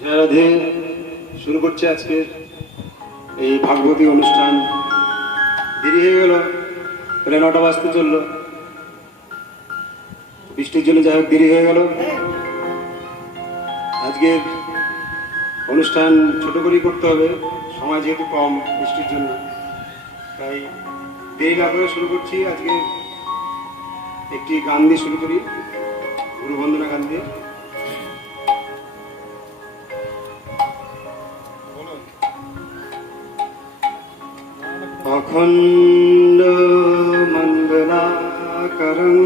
জয় রাধে। শুরু করছে আজকে এই ভাগবতী অনুষ্ঠান। দেরি হয়ে গেল, প্রায় 9টা বাজতে চললো। বৃষ্টির জন্য যাই হোক দেরি হয়ে গেল। আজকের অনুষ্ঠান ছোট করেই করতে হবে, সময় যেহেতু কম বৃষ্টির জন্য, তাই দেরি না করে শুরু করছি। আজকে একটি গান দিয়ে শুরু করি, গুরুবন্দনা গান দিয়ে। অখণ্ড মণ্ডলাকারং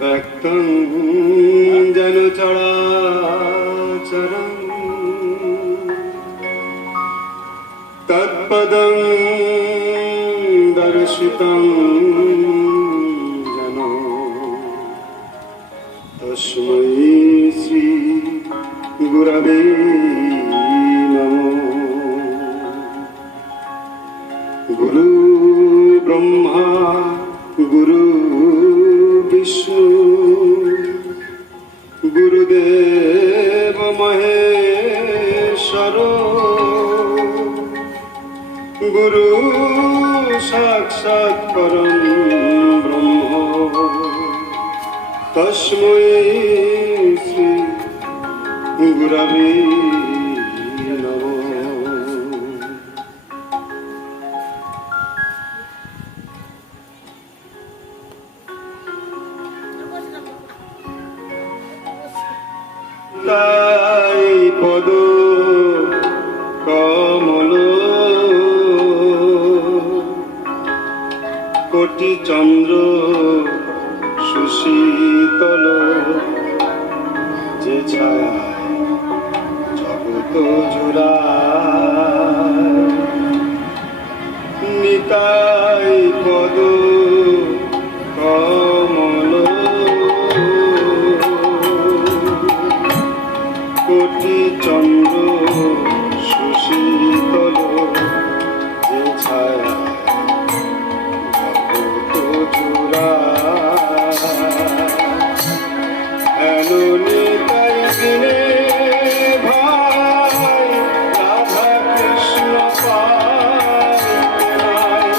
ব্যক্তং যেন চরাচরং তৎপদং দর্শিতং যেন তস্मै শ্রী গুরবে নমঃ। গুরু ব্রহ্মা গুরু বিষ্ণু গুরুদেব মহেশ্বর গুরু সাক্ষাৎ পরম ব্রহ্ম তস্मै শ্রী গুরবে নমঃ। তাই পদ কমল কোটি চন্দ্র সুশীতল যে ছায়ায় জগত জুড়ায় নিতাই পদ কমল কোটি চন্দ্র সুশীতল যে ছায়া জগত জুড়ায় এলো নিতাই দিনে ভাই রাধা কৃষ্ণ পাইতে নাই।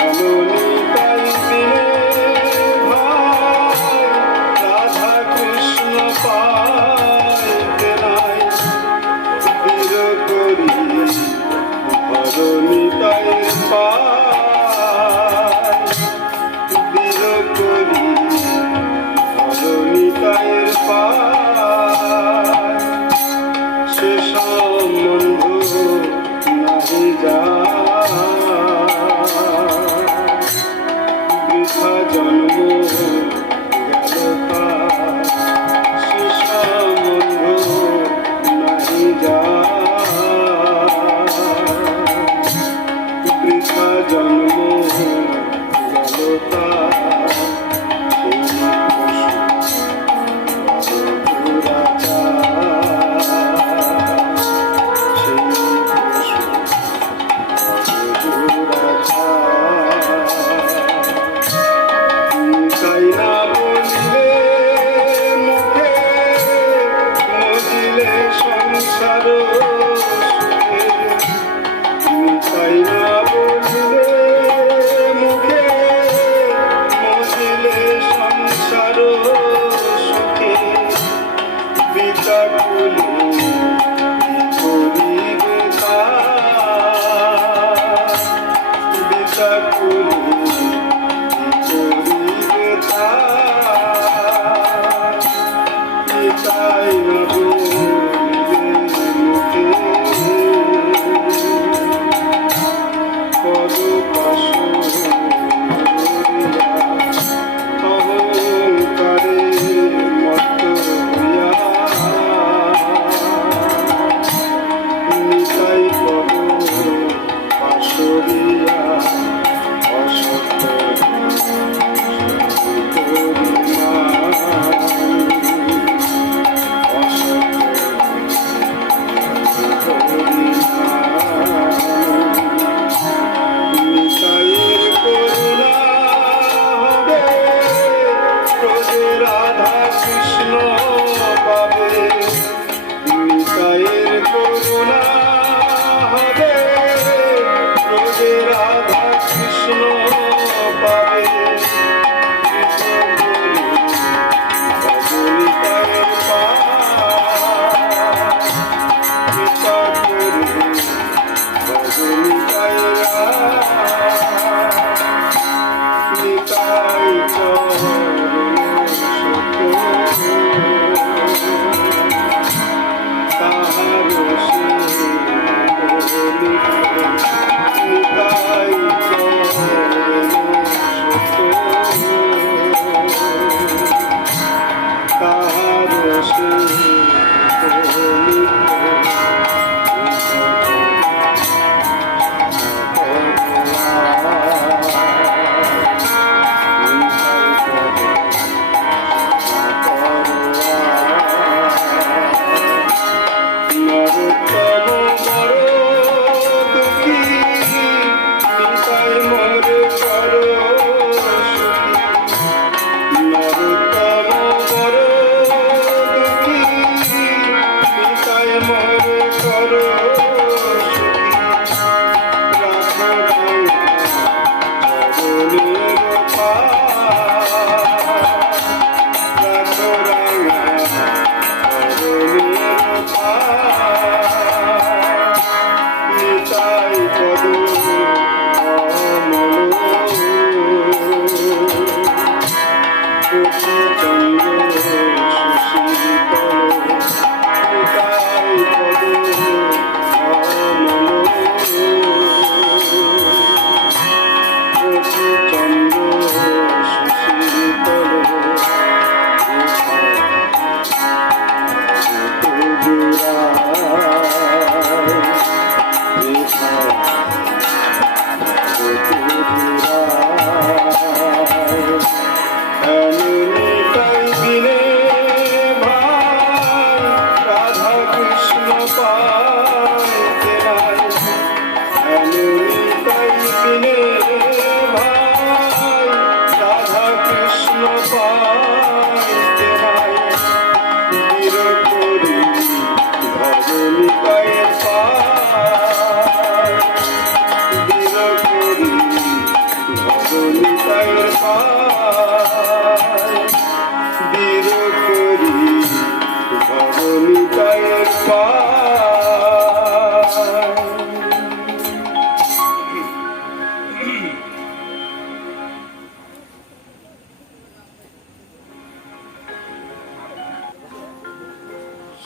এলো নিতাই দিনে ভাই রাধা কৃষ্ণ পাইতে নাই। বীর করি ভরণিতাই পায়, বীর করি ভরণিতাই পায়। সে সম্বন্ধ নাহি যায়, বৃথা জন্ম গেল তার। সে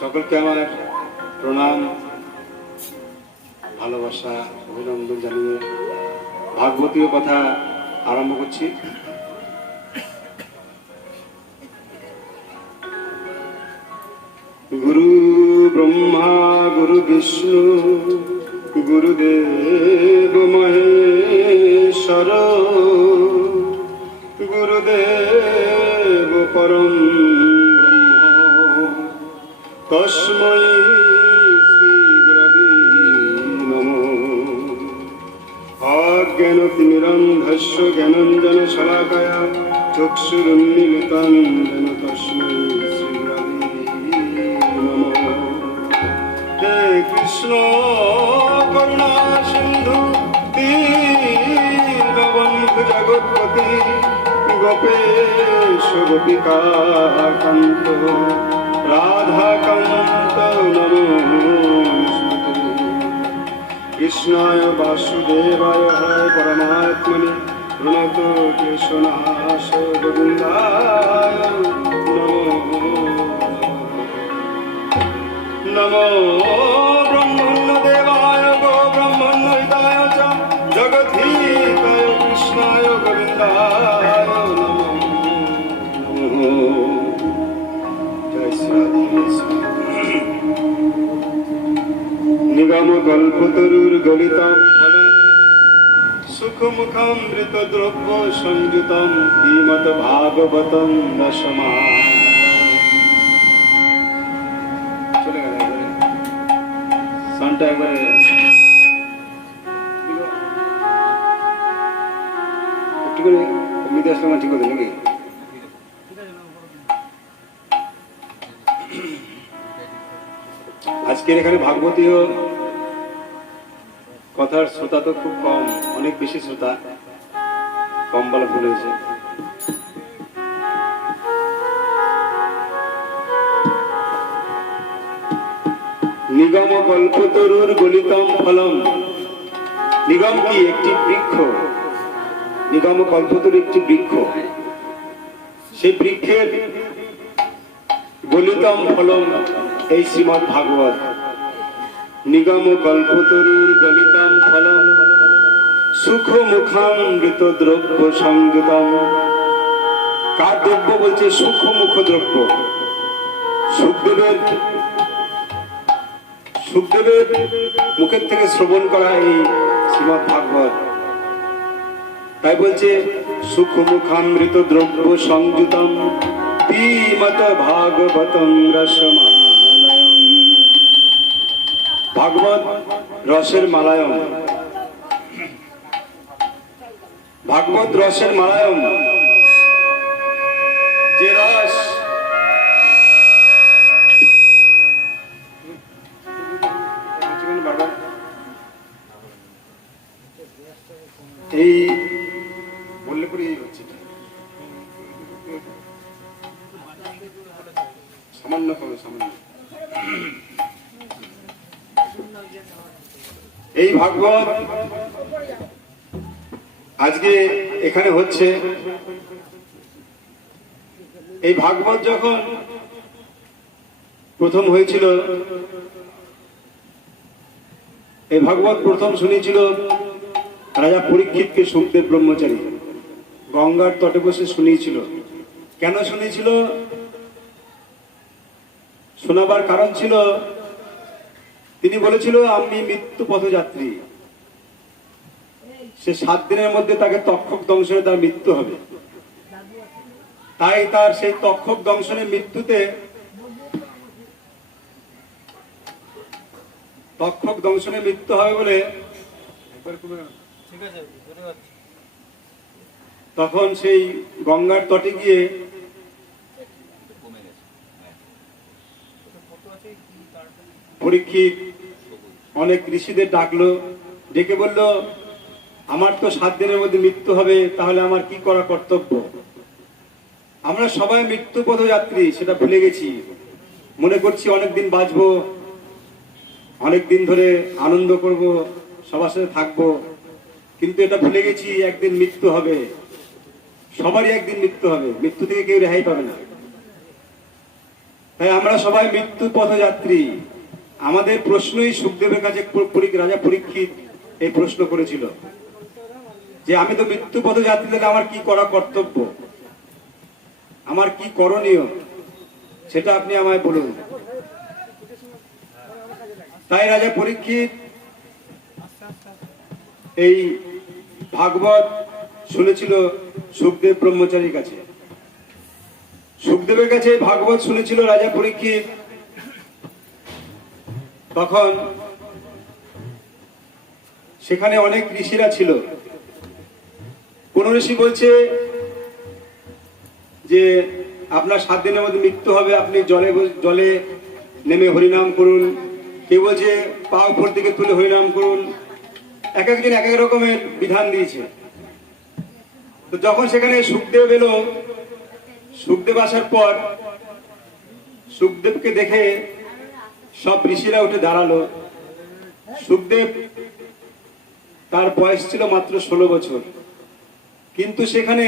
সকলকে আমার প্রণাম, ভালোবাসা, অভিনন্দন জানিয়ে ভাগবতীয় কথা আরম্ভ করছি। গুরু ব্রহ্মা গুরু বিষ্ণু গুরুদেব মহেশ্বর গুরুদেব পরম তস্मै শ্রী গুরবে নমঃ। অজ্ঞানতিমিরন্ধস্য জ্ঞানাঞ্জন শলাকয়া চক্ষুরুন্মিলিतं যেন তস্मै শ্রী গুরবে নমঃ। হে কৃষ্ণ করুণা সিন্ধু দীনবন্ধু জগৎপতি গোপেশ গোপিকা কান্ত রাধাকান্ত নমস্তুতে। কৃষ্ণায় বাসুদেবায় পরমাত্মনে প্রণত কেশনাশ গোবিন্দায় নমো ব্রহ্মণ্য দেবায় গো ব্রহ্মণ্য হিতায় চ জগদ্ধিতায় কৃষ্ণায় গোবিন্দায় নমো। নিগম কল্পতরুর গলিতম ফলম সুখমুখামৃত দ্রব্য সংযুতম শ্রীমদ ভাগবতম দশমা। চলে গেল একবারে সানটা একবারে একটু করে এমনিতে আসলে ঠিক করে নাকি? আজকের এখানে ভাগবতীয় কথার শ্রোতা তো খুব কম, অনেক বেশি শ্রোতা, কম বলা ভুল হয়েছে। নিগম কল্পতরুর গলিতম ফলম। নিগম কি? একটি বৃক্ষ। নিগম কল্পতরু একটি বৃক্ষ। সেই বৃক্ষের গলিতম ফলম এই শ্রীমদ ভাগবত। নিগম কল্পতরুর গলিতম ফলম সুখ মুখামৃত দ্রব্য সংযুতম। কার দ্রব্য বলছে? সুখ মুখ দ্রব্য। সুখদেব সুখদেবের মুখের থেকে শ্রবণ করা এই শ্রীমদ্ ভাগবত। তাই বলছে সুখ মুখামৃত দ্রব্য সংযুতম পিমত ভাগবতম রসমালয়ম। ভাগবত রসের মালায়ম, ভাগবত রসের মালায়ম। যে রস এই বললে পরে এই হচ্ছে সামান্য হবে, সামান্য। এই ভাগবত আজকে এখানে হচ্ছে। এই ভাগবত যখন প্রথম হয়েছিল, এই ভাগবত প্রথম শুনেছিল রাজা পরীক্ষিতকে সুখদেব ব্রহ্মচারী। গঙ্গার তটে বসে শুনিয়েছিল। কেন শুনেছিল? শোনাবার কারণ ছিল, তিনি বলেছিল আমি মৃত্যু পথযাত্রী। সে 7 দিনের মধ্যে তাকে তক্ষক দংশনে তার মৃত্যু হবে। তাই তার সেই তক্ষক দংশনের মৃত্যুতে, তক্ষক দংশনে মৃত্যু হবে বলে তখন সেই গঙ্গার তটে গিয়ে পরীক্ষিত অনেক ঋষিদের ডাকলো, ডেকে বলল আমার তো 7 দিনের মধ্যে মৃত্যু হবে, তাহলে আমার কি করা কর্তব্য? আমরা সবাই মৃত্যু পথযাত্রী, সেটা ভুলে গেছি। মনে করছি অনেকদিন বাঁচবো, অনেকদিন ধরে আনন্দ করব, সবার সাথে থাকবো, কিন্তু এটা ভুলে গেছি একদিন মৃত্যু হবে। সবারই একদিন মৃত্যু হবে, মৃত্যু থেকে কেউ রেহাই পাবে না। তাই আমরা সবাই মৃত্যু পথযাত্রী। আমাদের প্রশ্নই সুখদেবের কাছে রাজা পরীক্ষিত এই প্রশ্ন করেছিল যে আমি তো মৃত্যু পথযাত্রী, তাহলে আমার কি করা কর্তব্য, আমার কি করণীয়, সেটা আপনি আমায় বলুন। তাই রাজা পরীক্ষিত এই ভাগবত শুনেছিল সুখদেব ব্রহ্মচারীর কাছে। সুখদেবের কাছে ভাগবত শুনেছিল রাজা পরীক্ষিত। তখন সেখানে অনেক ঋষিরা ছিল। কোন ঋষি বলছে যে আপনার 7 দিনের মধ্যে মৃত্যু হবে, আপনি জলে জলে নেমে হরিনাম করুন। কেউ বলছে পা উপর দিকে তুলে হরিনাম করুন। এক একজন এক এক রকমের বিধান দিয়েছে। তো যখন সেখানে সুখদেব এলো, সুখদেব আসার পর সুখদেবকে দেখে সব ঋষিরা উঠে দাঁড়ালো। সুখদেব তার বয়স ছিল মাত্র 16 বছর, কিন্তু সেখানে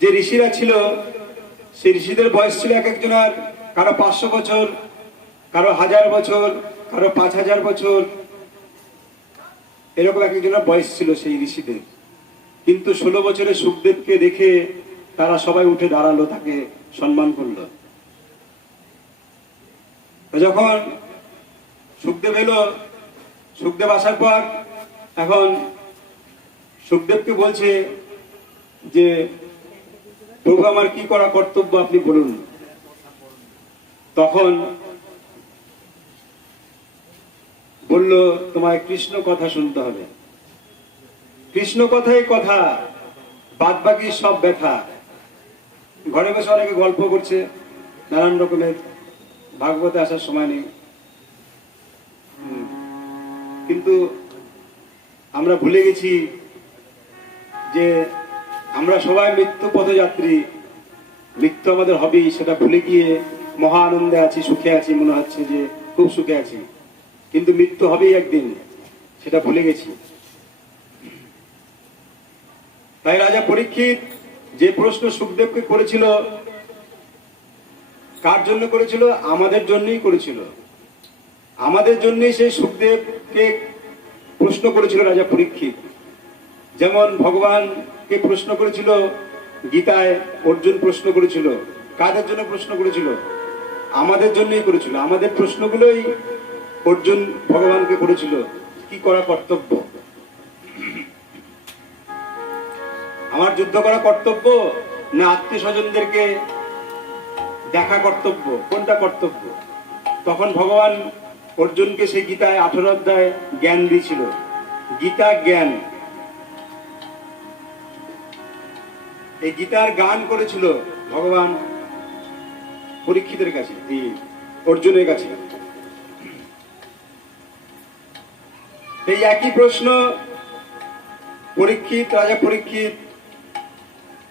যে ঋষিরা ছিল সেই ঋষিদের বয়স ছিল এক একজনের, কারো 500 বছর, কারো 1000 বছর, কারো 5000 বছর, এরকম এক একজনের বয়স ছিল সেই ঋষিদের। কিন্তু 16 বছরের সুখদেবকে দেখে তারা সবাই উঠে দাঁড়ালো, তাকে সম্মান করলো। যখন সুখদেব এলো, সুখদেব আসার পর এখন সুখদেবকে বলছে যে প্রভু আমার কি করা কর্তব্য আপনি বলুন। তখন বলল তোমায় কৃষ্ণ কথা শুনতে হবে। কৃষ্ণ কথাই কথা, বাদ বাকি সব ব্যথা। ঘরে বসে অনেকে গল্প করছে নানান রকমের, ভাগবতে আসার সময় নেই। কিন্তু আমরা ভুলে গেছি যে আমরা সবাই মৃত্যু পথযাত্রী, মৃত্যু আমাদের হবেই, সেটা ভুলে গিয়ে মহা আনন্দে আছি, সুখে আছি, মনে হচ্ছে যে খুব সুখে আছি, কিন্তু মৃত্যু হবেই একদিন, সেটা ভুলে গেছি। তাই রাজা পরীক্ষিত যে প্রশ্ন সুখদেবকে করেছিল, কার জন্য করেছিল? আমাদের জন্যই করেছিল। আমাদের জন্যই সেই সুখদেবকে প্রশ্ন করেছিল রাজা পরীক্ষিত। যেমন ভগবানকে প্রশ্ন করেছিল গীতায়, অর্জুন প্রশ্ন করেছিল। কাদের জন্য প্রশ্ন করেছিল? আমাদের জন্যই করেছিল, আমাদের প্রশ্নগুলোই অর্জুন ভগবানকে করেছিল, কি করা কর্তব্য, আমার যুদ্ধ করা কর্তব্য না আত্মীয় স্বজনদেরকে দেখা কর্তব্য, কোনটা কর্তব্য? তখন ভগবান অর্জুনকে সেই গীতায় 18 অধ্যায় জ্ঞান দিয়েছিল, গীতা জ্ঞান। এই গীতার গান করেছিল ভগবান পরীক্ষিতের কাছে, অর্জুনের কাছে। এই একই প্রশ্ন রাজা পরীক্ষিত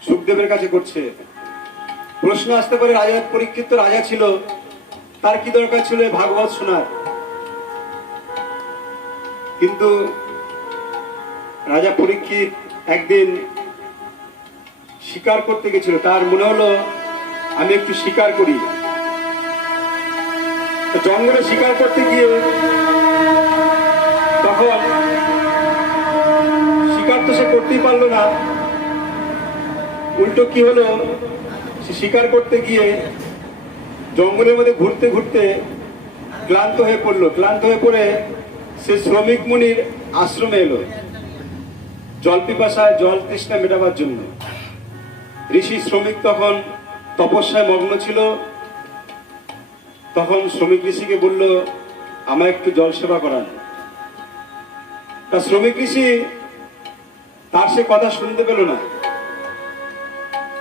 সুখদেবের কাছে করছে। প্রশ্ন আসতে পারে, রাজা পরীক্ষিত তো রাজা ছিল, তার কি দরকার ছিল ভাগবত শোনার? কিন্তু রাজা পরীক্ষিত একদিন শিকার করতে গেছিল, তার মনে হলো আমি একটু শিকার করি। জঙ্গলে শিকার করতে গিয়ে তখন শিকার তো সে করতেই পারলো না, উল্টো কি হলো, সে শিকার করতে গিয়ে জঙ্গলের মধ্যে ঘুরতে ঘুরতে ক্লান্ত হয়ে পড়লো। ক্লান্ত হয়ে পড়ে সে শ্রমিক মুনির আশ্রমে এলো, জল পিপাসায়, জল তৃষ্ণা মেটাবার জন্য। ঋষি শ্রমিক তখন তপস্যায় মগ্ন ছিল। তখন শ্রমিক ঋষিকে বলল, আমায় একটু জল সেবা করান। তা শ্রমিক ঋষি তার সে কথা শুনতে পেল না,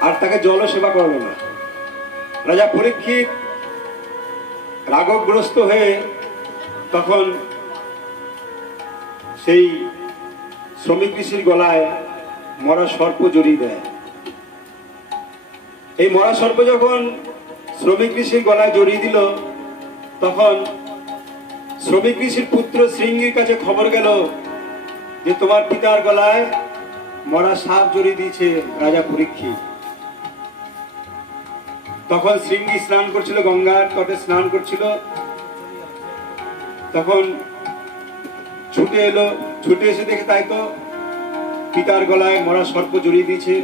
আর তাকে জলও সেবা করালো না। রাজা পরীক্ষিত রাগগ্রস্ত হয়ে তখন সেই শ্রমিক ঋষির গলায় মরা সর্প জড়িয়ে দেয়। এই মরা সর্প যখন শ্রমিক ঋষির গলায় জড়িয়ে দিল, তখন শ্রমিক ঋষির পুত্র শৃঙ্গির কাছে খবর গেল যে তোমার পিতার গলায় মরা সাপ জড়িয়ে দিয়েছে রাজা পরীক্ষিত। তখন শৃঙ্গি স্নান করছিল, গঙ্গার তটে স্নান করছিল। তখন ছুটে এলো, ছুটে এসে দেখে তাই তো পিতার গলায় মরা সর্প জড়িয়ে দিয়েছে।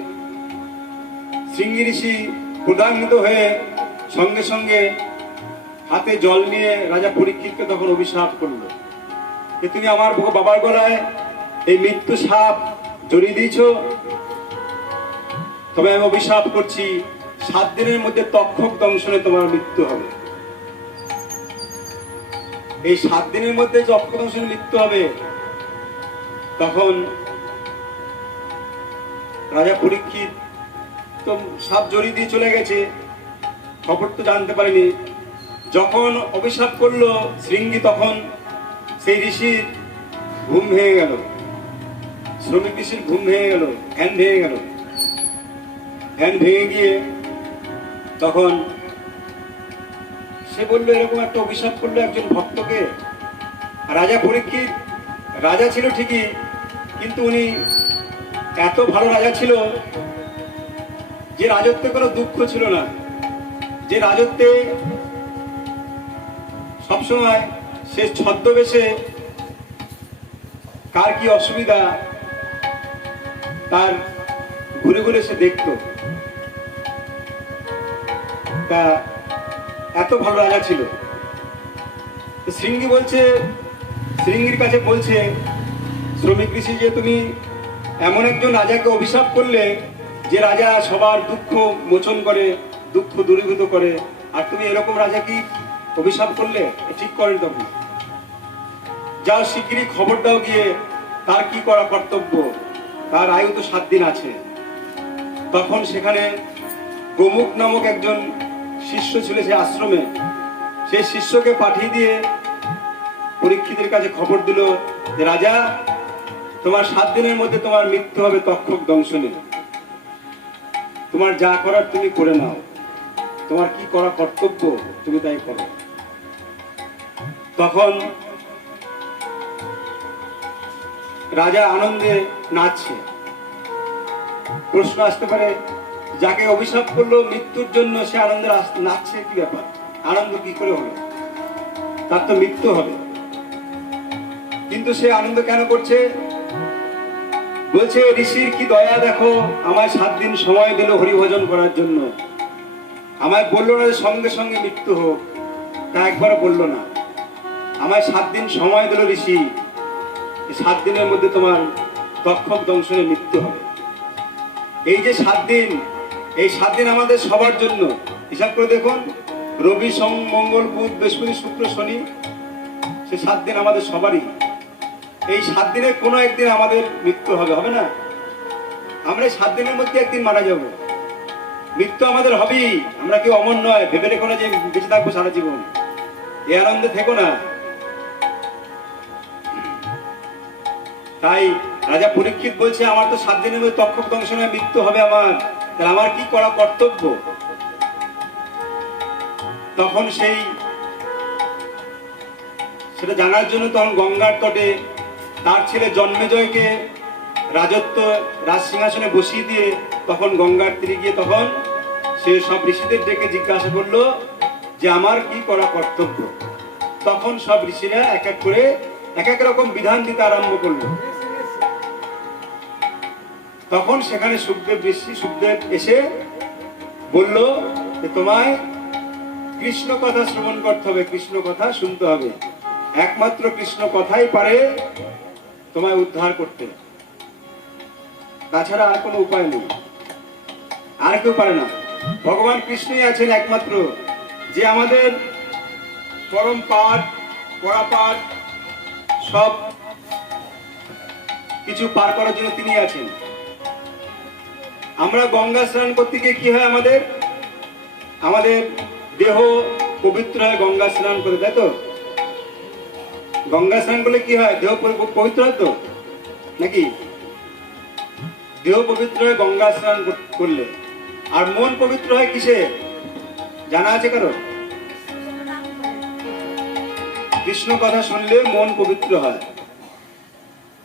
শৃঙ্গি ঋষি ক্রোধান্বিত হয়ে সঙ্গে সঙ্গে হাতে জল নিয়ে রাজা পরীক্ষিতকে তখন অভিশাপ করলো যে তুমি আমার বাবার গলায় এই মৃত্যু সাপ জড়িয়ে দিয়েছ, তবে আমি অভিশাপ করছি 7 দিনের মধ্যে তক্ষক দংশনে তোমার মৃত্যু হবে। এই 7 দিনের মধ্যে তক্ষক দংশনে মৃত্যু হবে। তখন রাজা পরীক্ষিত তো সাপ জড়িয়ে দিয়ে চলে গেছে, খবর তো জানতে পারেনি। যখন অভিশাপ করলো শৃঙ্গি, তখন সেই ঋষির ঘুম ভেঙে গেল, শ্রমিক ঋষির ঘুম ভেঙে গেল, ধ্যান ভেঙে গেল। ধ্যান ভেঙে গিয়ে তখন সে বললো, এরকম একটা অভিশাপ করলো একজন ভক্তকে। রাজা পরীক্ষিত রাজা ছিল ঠিকই, কিন্তু উনি এত ভালো রাজা ছিল যে রাজত্বে কোনো দুঃখ ছিল না, যে রাজত্বে সবসময় সে ছদ্মবেশে কার কি অসুবিধা তার ঘুরে ঘুরে সে দেখত। তা এত ভালো রাজা ছিল। শৃঙ্গি বলছে, শৃঙ্গির কাছে বলছে শ্রমিক ঋষি যে তুমি এমন একজন রাজাকে অভিশাপ করলে যে রাজা সবার দুঃখ মোচন করে, দুঃখ দূরীভূত করে, আর তুমি এরকম রাজা কি অভিশাপ করলে? ঠিক করেন তখন যাও, শিগগিরই খবর দাও গিয়ে তার কি করা কর্তব্য, তার আয়ু তো 7 দিন আছে। তখন সেখানে গোমুখ নামক একজন শিষ্য ছিল সে আশ্রমে, সেই শিষ্যকে পাঠিয়ে দিয়ে পরীক্ষিতের কাছে খবর দিল যে রাজা, তোমার 7 দিনের মধ্যে তোমার মৃত্যু হবে তক্ষক দংশনে, তোমার যা করার তুমি করে নাও, তোমার কি করা কর্তব্য তুমি তাই করো। তখন রাজা আনন্দে নাচছে। প্রশ্ন আসতে পারে, যাকে অভিশাপ করলো মৃত্যুর জন্য সে আনন্দে নাচছে, কি ব্যাপার, আনন্দ কি করে হলো? তার তো মৃত্যু হবে। কিন্তু সে আনন্দ কেন করছে? বলছে, ঋষির কি দয়া দেখো, আমায় 7 দিন সময় দিল হরিভজন করার জন্য, আমায় বললো না যে সঙ্গে সঙ্গে মৃত্যু হোক, তা একবারও বললো না। আমায় 7 দিন সময় দিল ঋষি, 7 দিনের মধ্যে তোমার তক্ষক দংশনে মৃত্যু হবে। এই যে 7 দিন, এই 7 দিন আমাদের সবার জন্য। হিসাব করে দেখুন, রবি সোম মঙ্গল বুধ বৃহস্পতি শুক্র শনি, সে 7 দিন আমাদের সবারই। এই 7 দিনে কোনো একদিন আমাদের মৃত্যু হবে, হবে না? আমরা এই 7 দিনের মধ্যে একদিন মারা যাব। মৃত্যু আমাদের হবেই। আমরা কেউ অমর নয়, ভেবে রেখো না যে বেঁচে থাকবো সারা জীবন, এ আনন্দে থেকো না। তাই রাজা পরীক্ষিত বলছে, আমার তো 7 দিনের মধ্যে তক্ষক দংশনে মৃত্যু হবে আমার, তাহলে আমার কি করা কর্তব্য? তখন সেটা জানার জন্য তখন গঙ্গার তটে তার ছেলে জন্মেজয়কে রাজত্ব রাজসিংহাসনে বসিয়ে দিয়ে তখন গঙ্গার তীরে গিয়ে তখন সে সব ঋষিদের ডেকে জিজ্ঞাসা করলো যে আমার কি করা কর্তব্য। তখন সব ঋষিরা এক এক করে এক এক রকম বিধান দিতে আরম্ভ করলো। তখন সেখানে সুখদেব এসে বলল যে তোমায় কৃষ্ণ কথা শ্রবণ করতে হবে, কৃষ্ণ কথা শুনতে হবে। একমাত্র কৃষ্ণ কথাই পারে তোমায় উদ্ধার করতে, তাছাড়া আর কোনো উপায় নেই, আর কেউ পারে না। ভগবান কৃষ্ণই আছেন একমাত্র, যে আমাদের পরম পাঠ পরাপাঠ সব কিছু পার করার জন্য তিনি আছেন। আমরা গঙ্গা স্নান করতে গিয়ে কি হয়, আমাদের দেহ পবিত্র হয় গঙ্গা স্নান করে, তাই তো? গঙ্গা স্নান করলে কি হয়, দেহ পবিত্র হয় তো নাকি? দেহ পবিত্র হয় গঙ্গা স্নান করলে। আর মন পবিত্র হয় কিসে, জানা আছে কারো? কৃষ্ণ কথা শুনলে মন পবিত্র হয়।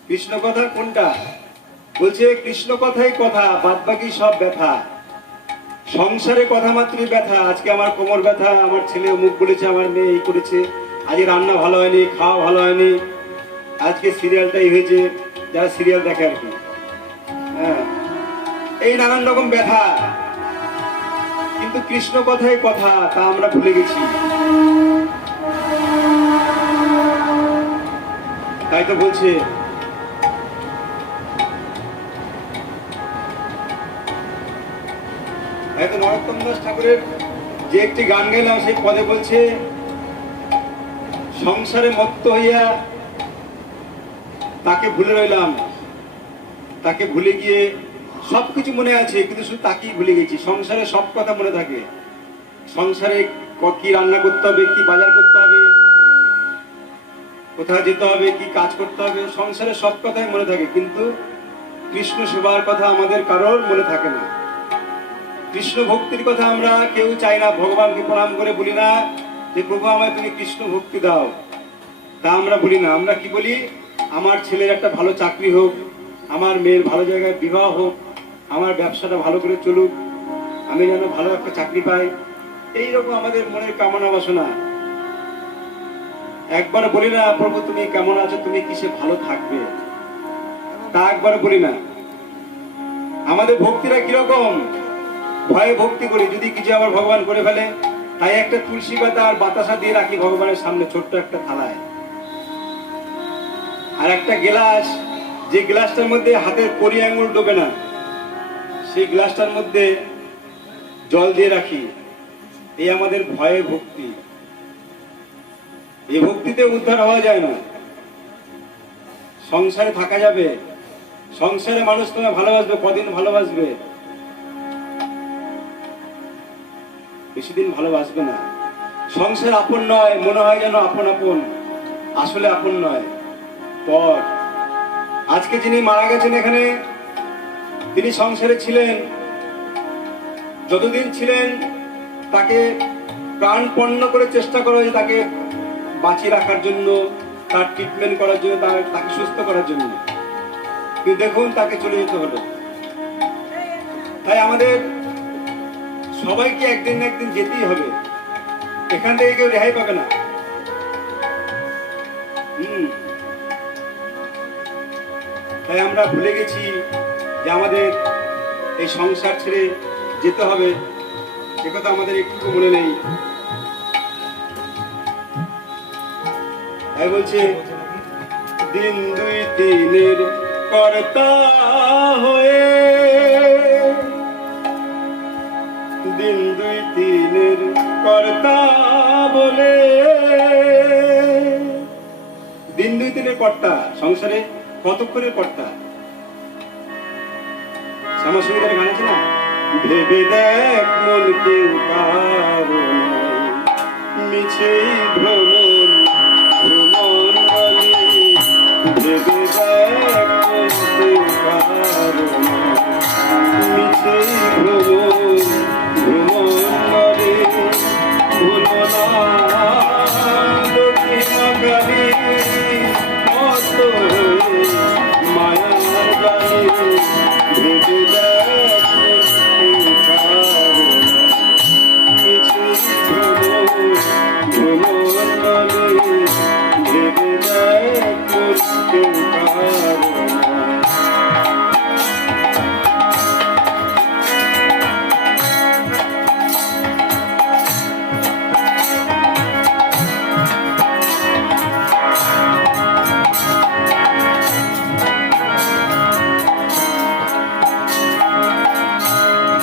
কৃষ্ণ কথা কোনটা? বলছে কৃষ্ণ কথাই কথা, বাদ বাকি সব ব্যথা। সংসারে কথা মাত্রই ব্যথা। আজকে আমার কোমর ব্যথা, আমার ছেলে মুখ বলেছে, আমার মেয়ে এই করেছে, আজকে রান্না ভালো হয়নি, খাওয়া ভালো হয়নি, আজকে সিরিয়ালটাই হয়েছে, যারা সিরিয়াল দেখে আর কি, হ্যাঁ, এই নানান রকম ব্যথা। কিন্তু কৃষ্ণ কথাই কথা, তা আমরা ভুলে গেছি। তাই তো বলছে নরোত্তম দাস ঠাকুরের যে একটি গান গাইলাম, সেই পদে বলছে সংসারে মত্ত হইয়া তাকে ভুলে রইলাম, তাকে ভুলে গিয়ে সবকিছু মনে আছে কিন্তু শুধু তাকেই ভুলে গেছি। সংসারে সব কথা মনে থাকে, সংসারে কি রান্না করতে হবে, কি বাজার করতে হবে, কোথায় যেতে হবে, কি কাজ করতে হবে, সংসারে সব কথাই মনে থাকে, কিন্তু কৃষ্ণ সেবার কথা আমাদের কারোর মনে থাকে না। কৃষ্ণ ভক্তির কথা আমরা কেউ চাই না। ভগবানকে প্রণাম করে বলি না যে প্রভু আমায় তুমি কৃষ্ণ ভক্তি দাও, তা আমরা বলি না। আমরা কি বলি, আমার ছেলের একটা ভালো চাকরি হোক, আমার মেয়ের ভালো জায়গায় বিবাহ হোক, আমার ব্যবসাটা ভালো করে চলুক, আমি যেন ভালো একটা চাকরি পাই, এইরকম আমাদের মনের কামনা বাসনা। একবার বলি না প্রভু তুমি কেমন আছো, তুমি কিসে ভালো থাকবে, তা একবার বলি না। আমাদের ভক্তিরা কিরকম, ভয়ে ভক্তি করি, যদি কিছু আবার ভগবান করে ফেলে, তাই একটা তুলসী পাতা আর বাতাসা দিয়ে রাখি ভগবানের সামনে ছোট্ট একটা থালায়। আর একটা গ্লাস, যে গ্লাসটার মধ্যে হাতের কড়ি আঙুল ডোবে না, সেই গ্লাসটার মধ্যে জল দিয়ে রাখি। এই আমাদের ভয়ে ভক্তি। এই ভক্তিতে উদ্ধার হওয়া যায় না। সংসারে থাকা যাবে, সংসারে মানুষ তোমায় ভালোবাসবে, কদিন ভালোবাসবে, বেশি দিন ভালোবাসবে না। সংসার আপন নয়, মনে হয় যেন আপন আপন, আসলে আপন নয়, পর। আজকে যিনি মারা গেছেন এখানে, তিনি সংসারে ছিলেন, যতদিন ছিলেন তাকে প্রাণপন্ন করে চেষ্টা করা হয়েছে, তাকে বাঁচিয়ে রাখার জন্য, তার ট্রিটমেন্ট করার জন্য, তাকে সুস্থ করার জন্য। কিন্তু দেখুন তাকে চলে যেতে হলো। তাই আমাদের সবাইকে একদিন না একদিন যেতেই হবে, এখান থেকে কেউ রেহাই পাবে না। তাই আমরা ভুলে গেছি যে আমাদের এই সংসার ছেড়ে যেতে হবে। একথা আমাদের একটু মনে নেই। তাই বলছে দিন দুই তিনের কর্তা হয়ে, দিন দুই তিনের কর্তা বলে। দিন দুই তিনের কর্তা, সংসারে কতক্ষণের কর্তা? শ্যামা সুন্দরের গান আছে না, ভেবে দেখ মন কেউ কারো নয়, মিছেই ভ্রমণ ভ্রমণ বলে। ভেবে দেখ মন কেউ কারো নয়, মিছেই ভ্রমণ ভ্রমণ বলে। ভুলো না দক্ষিণাকালী মত হয়ে মায়ার জালে। ভেবে দেখ মন কেউ কারো নয়, মিছেই ভ্রমণ ভ্রমণ বলে। ভেবে দেখ মন কেউ কারো নয়।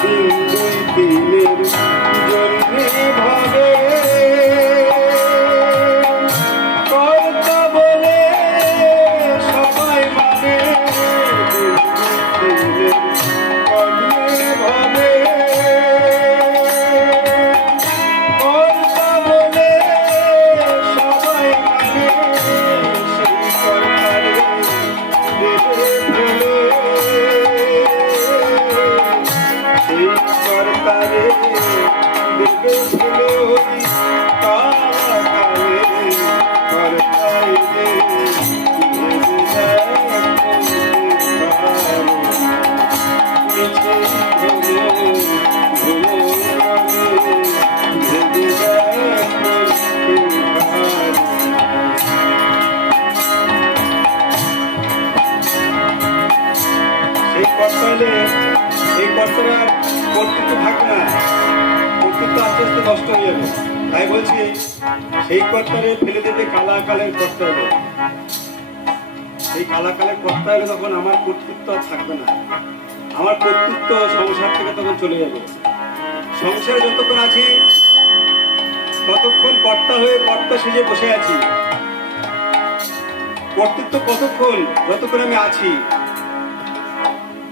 দিন দুই দিনের জন্যে ভাবে কর্তা বলে সবাই মানে। দিন দুই দিনের জন্যে ভাবে কর্তা বলে সবাই মানে। সেই কর্তারে দেবে ফেলে, সেই কর্তারে দেবে ফেলে কালে কর্তাই রে। ভেবে দেখ মিছে ভ্রমণ ভ্রমণ বলে। ভেবে দেখ সেই কর্তালে এই কর্তারা কর্তৃত্ব থাকবে না, কর্তৃত্ব আস্তে আস্তে নষ্ট হয়ে যাবে। তাই বলছি সেই কর্তারে ফেলে দেবে কালাকালের কর্তা হলো। সেই কালাকালের কর্তা হলে তখন আমার কর্তৃত্ব আর থাকবে না, আমার কর্তৃত্ব সংসার থেকে তখন চলে যাবে। সংসারে যতক্ষণ আছি ততক্ষণ কর্তা হয়ে কর্তা সেজে বসে আছি। কর্তৃত্ব কতক্ষণ? যতক্ষণ আমি আছি।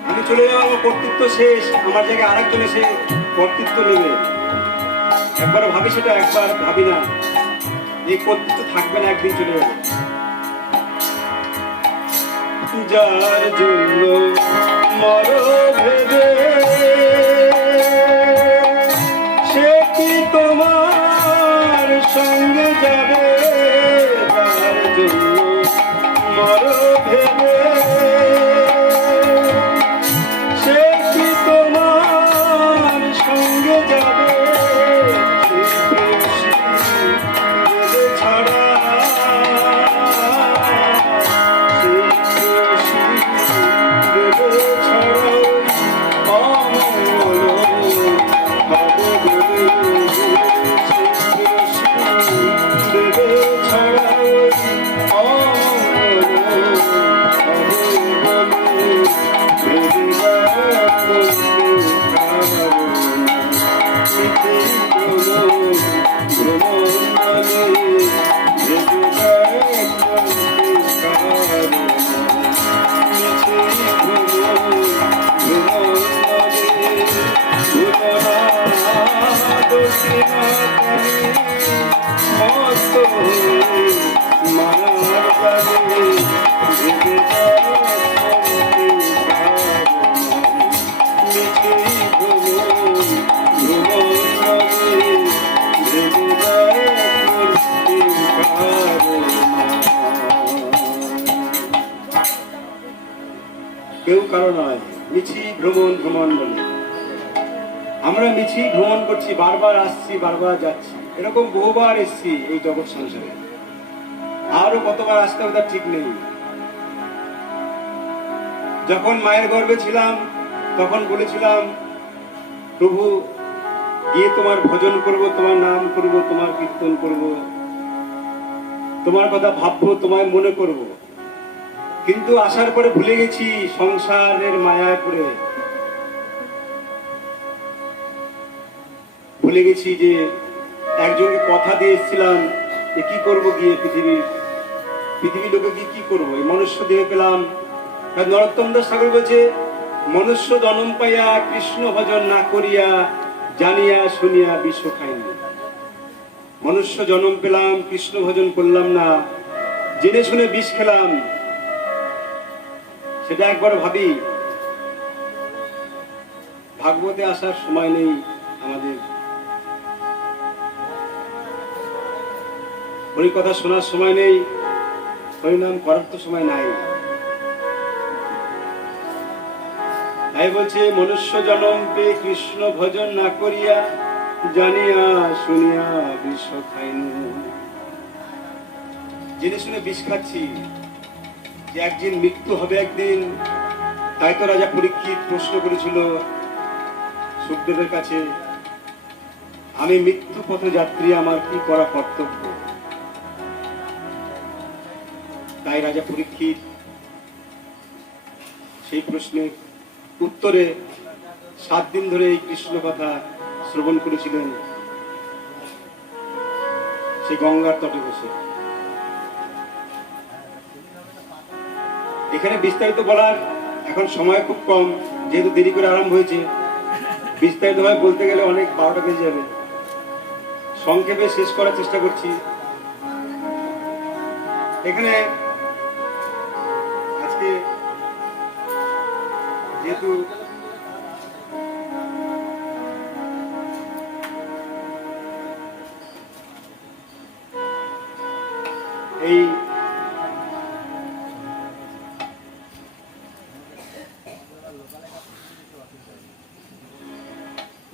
আমি চলে যাবো, আমার কর্তৃত্ব শেষ, আমার জায়গায় আরেকজন এসে কর্তৃত্ব নেবে। একবার ভাবি সেটা, একবার ভাবি না, এই কর্তৃত্ব থাকবে না, একদিন চলে যাবে। যার জন্য মরো ভেবে সে কি তোমার সঙ্গে যাবে? যার জন্য মরো ভেবে সে কি তোমার সঙ্গে যাবে? ছাড়া কেউ কারো নয়, মিছি ভ্রমণ ভ্রমণ বলে। আমরা মিছি ভ্রমণ করছি, বারবার আসছি, বারবার যাচ্ছি, এরকম বহুবার এসছি এই জগৎ সংসারে। আরো কতবার আসতে হবে তার ঠিক নেই। যখন মায়ের গর্ভে ছিলাম তখন বলেছিলাম, প্রভু গিয়ে তোমার ভজন করব, তোমার নাম করব, তোমার কীর্তন করব, তোমার কথা ভাববো, তোমায় মনে করব। কিন্তু আসার পরে ভুলে গেছি সংসারের মায়ায় পড়ে, ভুলে গেছি যে একজনকে কথা দিয়ে এসেছিলাম যে কি করব গিয়ে পৃথিবীর লোকে গিয়ে কি করবো, এই মনুষ্য দেহ পেলাম। নরোত্তম দাস ঠাকুর বলছে, মনুষ্য জন্ম পাইয়া কৃষ্ণ ভজন না করিয়া জানিয়া শুনিয়া বিষ খাইনি। মনুষ্য জন্ম পেলাম, কৃষ্ণ ভজন করলাম না, জেনে শুনে বিষ খেলাম। সেটা একবার ভাবি। ভাগবতে আসার সময় নেই আমাদের, হরি কথা শোনার সময় নেই, হরিনাম করার তো সময় নাই। তাই বলছে, মনুষ্য জন্ম পেয়ে কৃষ্ণ ভজন না করিয়া জানিয়া শুনিয়া বিষ খাইনু। জেনে শুনে বিষ খাচ্ছি যে একদিন মৃত্যু হবে একদিন। তাই তো রাজা পরীক্ষিত প্রশ্ন করেছিল সুখদেবের কাছে, আমি মৃত্যু পথযাত্রী, আমার কি করা কর্তব্য? তাই রাজা পরীক্ষিত সেই প্রশ্নের উত্তরে 7 দিন ধরে এই কৃষ্ণ কথা শ্রবণ করেছিলেন সেই গঙ্গার তটে বসে। এখানে বিস্তারিত বলার এখন সময় খুব কম, যেহেতু দেরি করে আরম্ভ হয়েছে। বিস্তারিত ভাবে বলতে গেলে অনেক 12টা বেজে যাবে। সংক্ষেপে শেষ করার চেষ্টা করছি। এখানে আজকে যেহেতু এই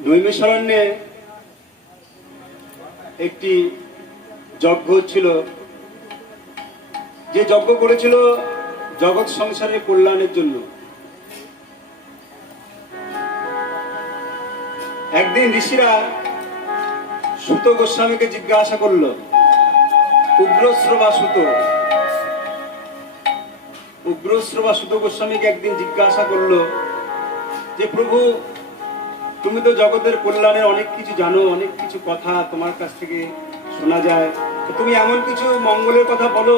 নৈমিষারণ্যে একটি যজ্ঞ ছিল, যে যজ্ঞ করেছিল জগৎ সংসারের কল্যাণের জন্য। একদিন ঋষিরা সুত গোস্বামীকে জিজ্ঞাসা করল, উগ্রশ্রবা সুত গোস্বামীকে একদিন জিজ্ঞাসা করলো যে, প্রভু তুমি তো জগতের কল্যাণের অনেক কিছু জানো, অনেক কিছু কথা তোমার কাছ থেকে শোনা যায়, তুমি এমন কিছু মঙ্গলের কথা বলো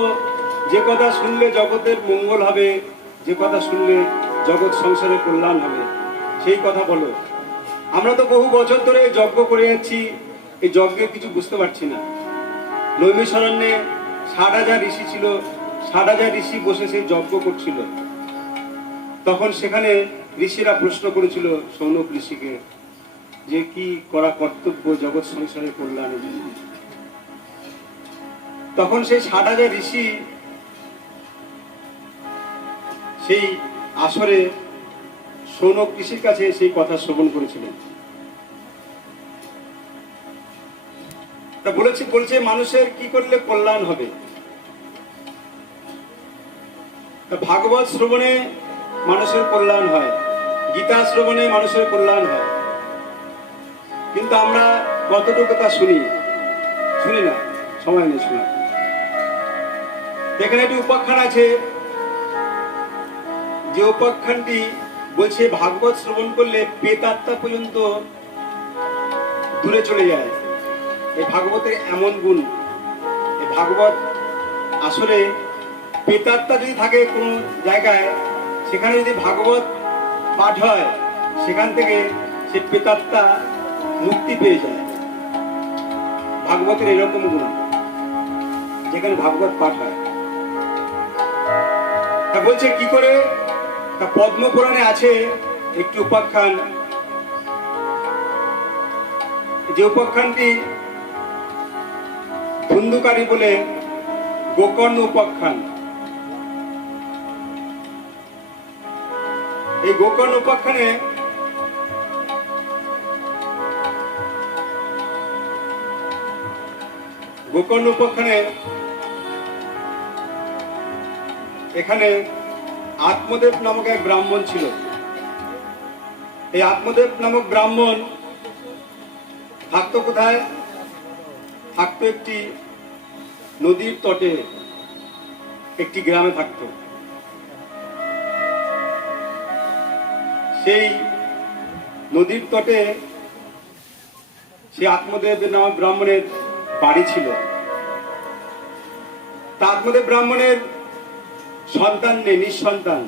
যে কথা শুনলে জগতের মঙ্গল হবে, যে কথা শুনলে জগৎ সংসারের কল্যাণ হবে, সেই কথা বলো। আমরা তো বহু বছর ধরে যজ্ঞ করে যাচ্ছি, এই যজ্ঞের কিছু বুঝতে পারছি না। নৈমিষারণ্যে 60,000 ঋষি ছিল, 60,000 ঋষি বসে সেই যজ্ঞ করছিল। তখন সেখানে ঋষিরা প্রশ্ন করেছিল সৌনক ঋষিকে যে কি করা কর্তব্য জগৎ সংসারের কল্যাণের জন্য। তখন সেই 60,000 ঋষি সেই আসরে সৌনক ঋষির কাছে সেই কথা শ্রবণ করেছিলেন। তা বলছে মানুষের কি করলে কল্যাণ হবে। ভাগবত শ্রবণে মানুষের কল্যাণ হয়, গীতা শ্রবণে মানুষের কল্যাণ হয়, কিন্তু আমরা কতটুকু তা শুনি না, সময় নেই শোনা। এখানে একটি উপাখ্যান আছে, যে উপাখ্যানটি বলছে ভাগবত শ্রবণ করলে প্রেতাত্মা পর্যন্ত দূরে চলে যায়। এই ভাগবতের এমন গুণ, এই ভাগবত আসলে প্রেতাত্মা যদি থাকে কোনো জায়গায়, সেখানে যদি ভাগবত পাঠ হয়, সেখান থেকে সে প্রেতাত্মা মুক্তি পেয়ে যায়। ভাগবতের এরকম গুণ, যেখানে ভাগবত পাঠ হয়। তা বলছে কি করে, তা পদ্মপুরাণে আছে একটি উপাখ্যান, যে উপাখ্যানটি ধুন্ধুকারী বলে গোকর্ণ উপাখ্যান। এই গোকর্ণ উপাখ্যানে এখানে আত্মদেব নামক এক ব্রাহ্মণ ছিল। এই আত্মদেব নামক ব্রাহ্মণ থাকতো কোথায়? থাকতো একটি নদীর তটে, একটি গ্রামে থাকতো। সেই নদীর তটে সে আত্মদেব নামক ব্রাহ্মণের বাড়ি ছিল। তা আত্মদেব ব্রাহ্মণের সন্তান নেই, নিঃসন্তান,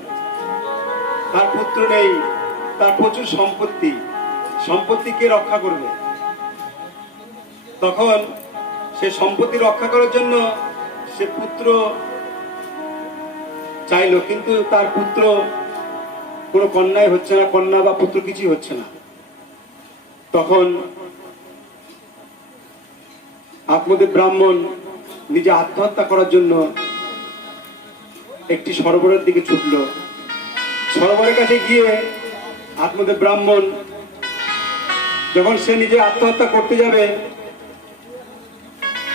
তার পুত্র নেই, তার প্রচুর সম্পত্তি, সম্পত্তিকে রক্ষা করবে। তখন সে সম্পত্তি রক্ষা করার জন্য সে পুত্র চাইলো, কিন্তু তার পুত্র কোনো কন্যাই হচ্ছে না, কন্যা বা পুত্র কিছুই হচ্ছে না। তখন আত্মদেব ব্রাহ্মণ নিজে আত্মহত্যা করার জন্য একটি সরোবরের দিকে ছুটল। সরোবরের কাছে গিয়ে আত্মদেব ব্রাহ্মণ যখন সে নিজে আত্মহত্যা করতে যাবে,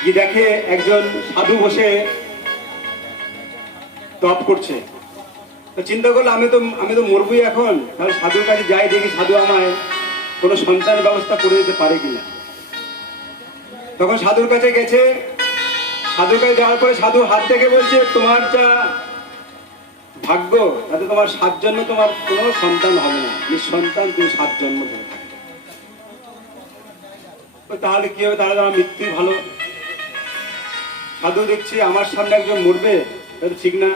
কি দেখে একজন সাধু বসে তপ করছে। তো চিন্তা করলো আমি তো মরবই এখন, তাহলে সাধুর কাছে যাই, দেখি সাধু আমায় কোনো সন্তানের ব্যবস্থা করে দিতে পারে কিনা। তখন সাধুর কাছে গেছে। সাধুর কাছে যাওয়ার পরে সাধু হাত দেখে বলছে, তোমার যা ভাগ্য, তাতে তোমার 7 জন্ম তোমার কোনো সন্তান হবে না, নিঃসন্তান তুমি 7 জন্ম ধরে থাকবে। তাহলে কি হবে? তাহলে আমার মৃত্যুই ভালো। সাধু দেখছি আমার সামনে একজন মরবে, এটা ঠিক না।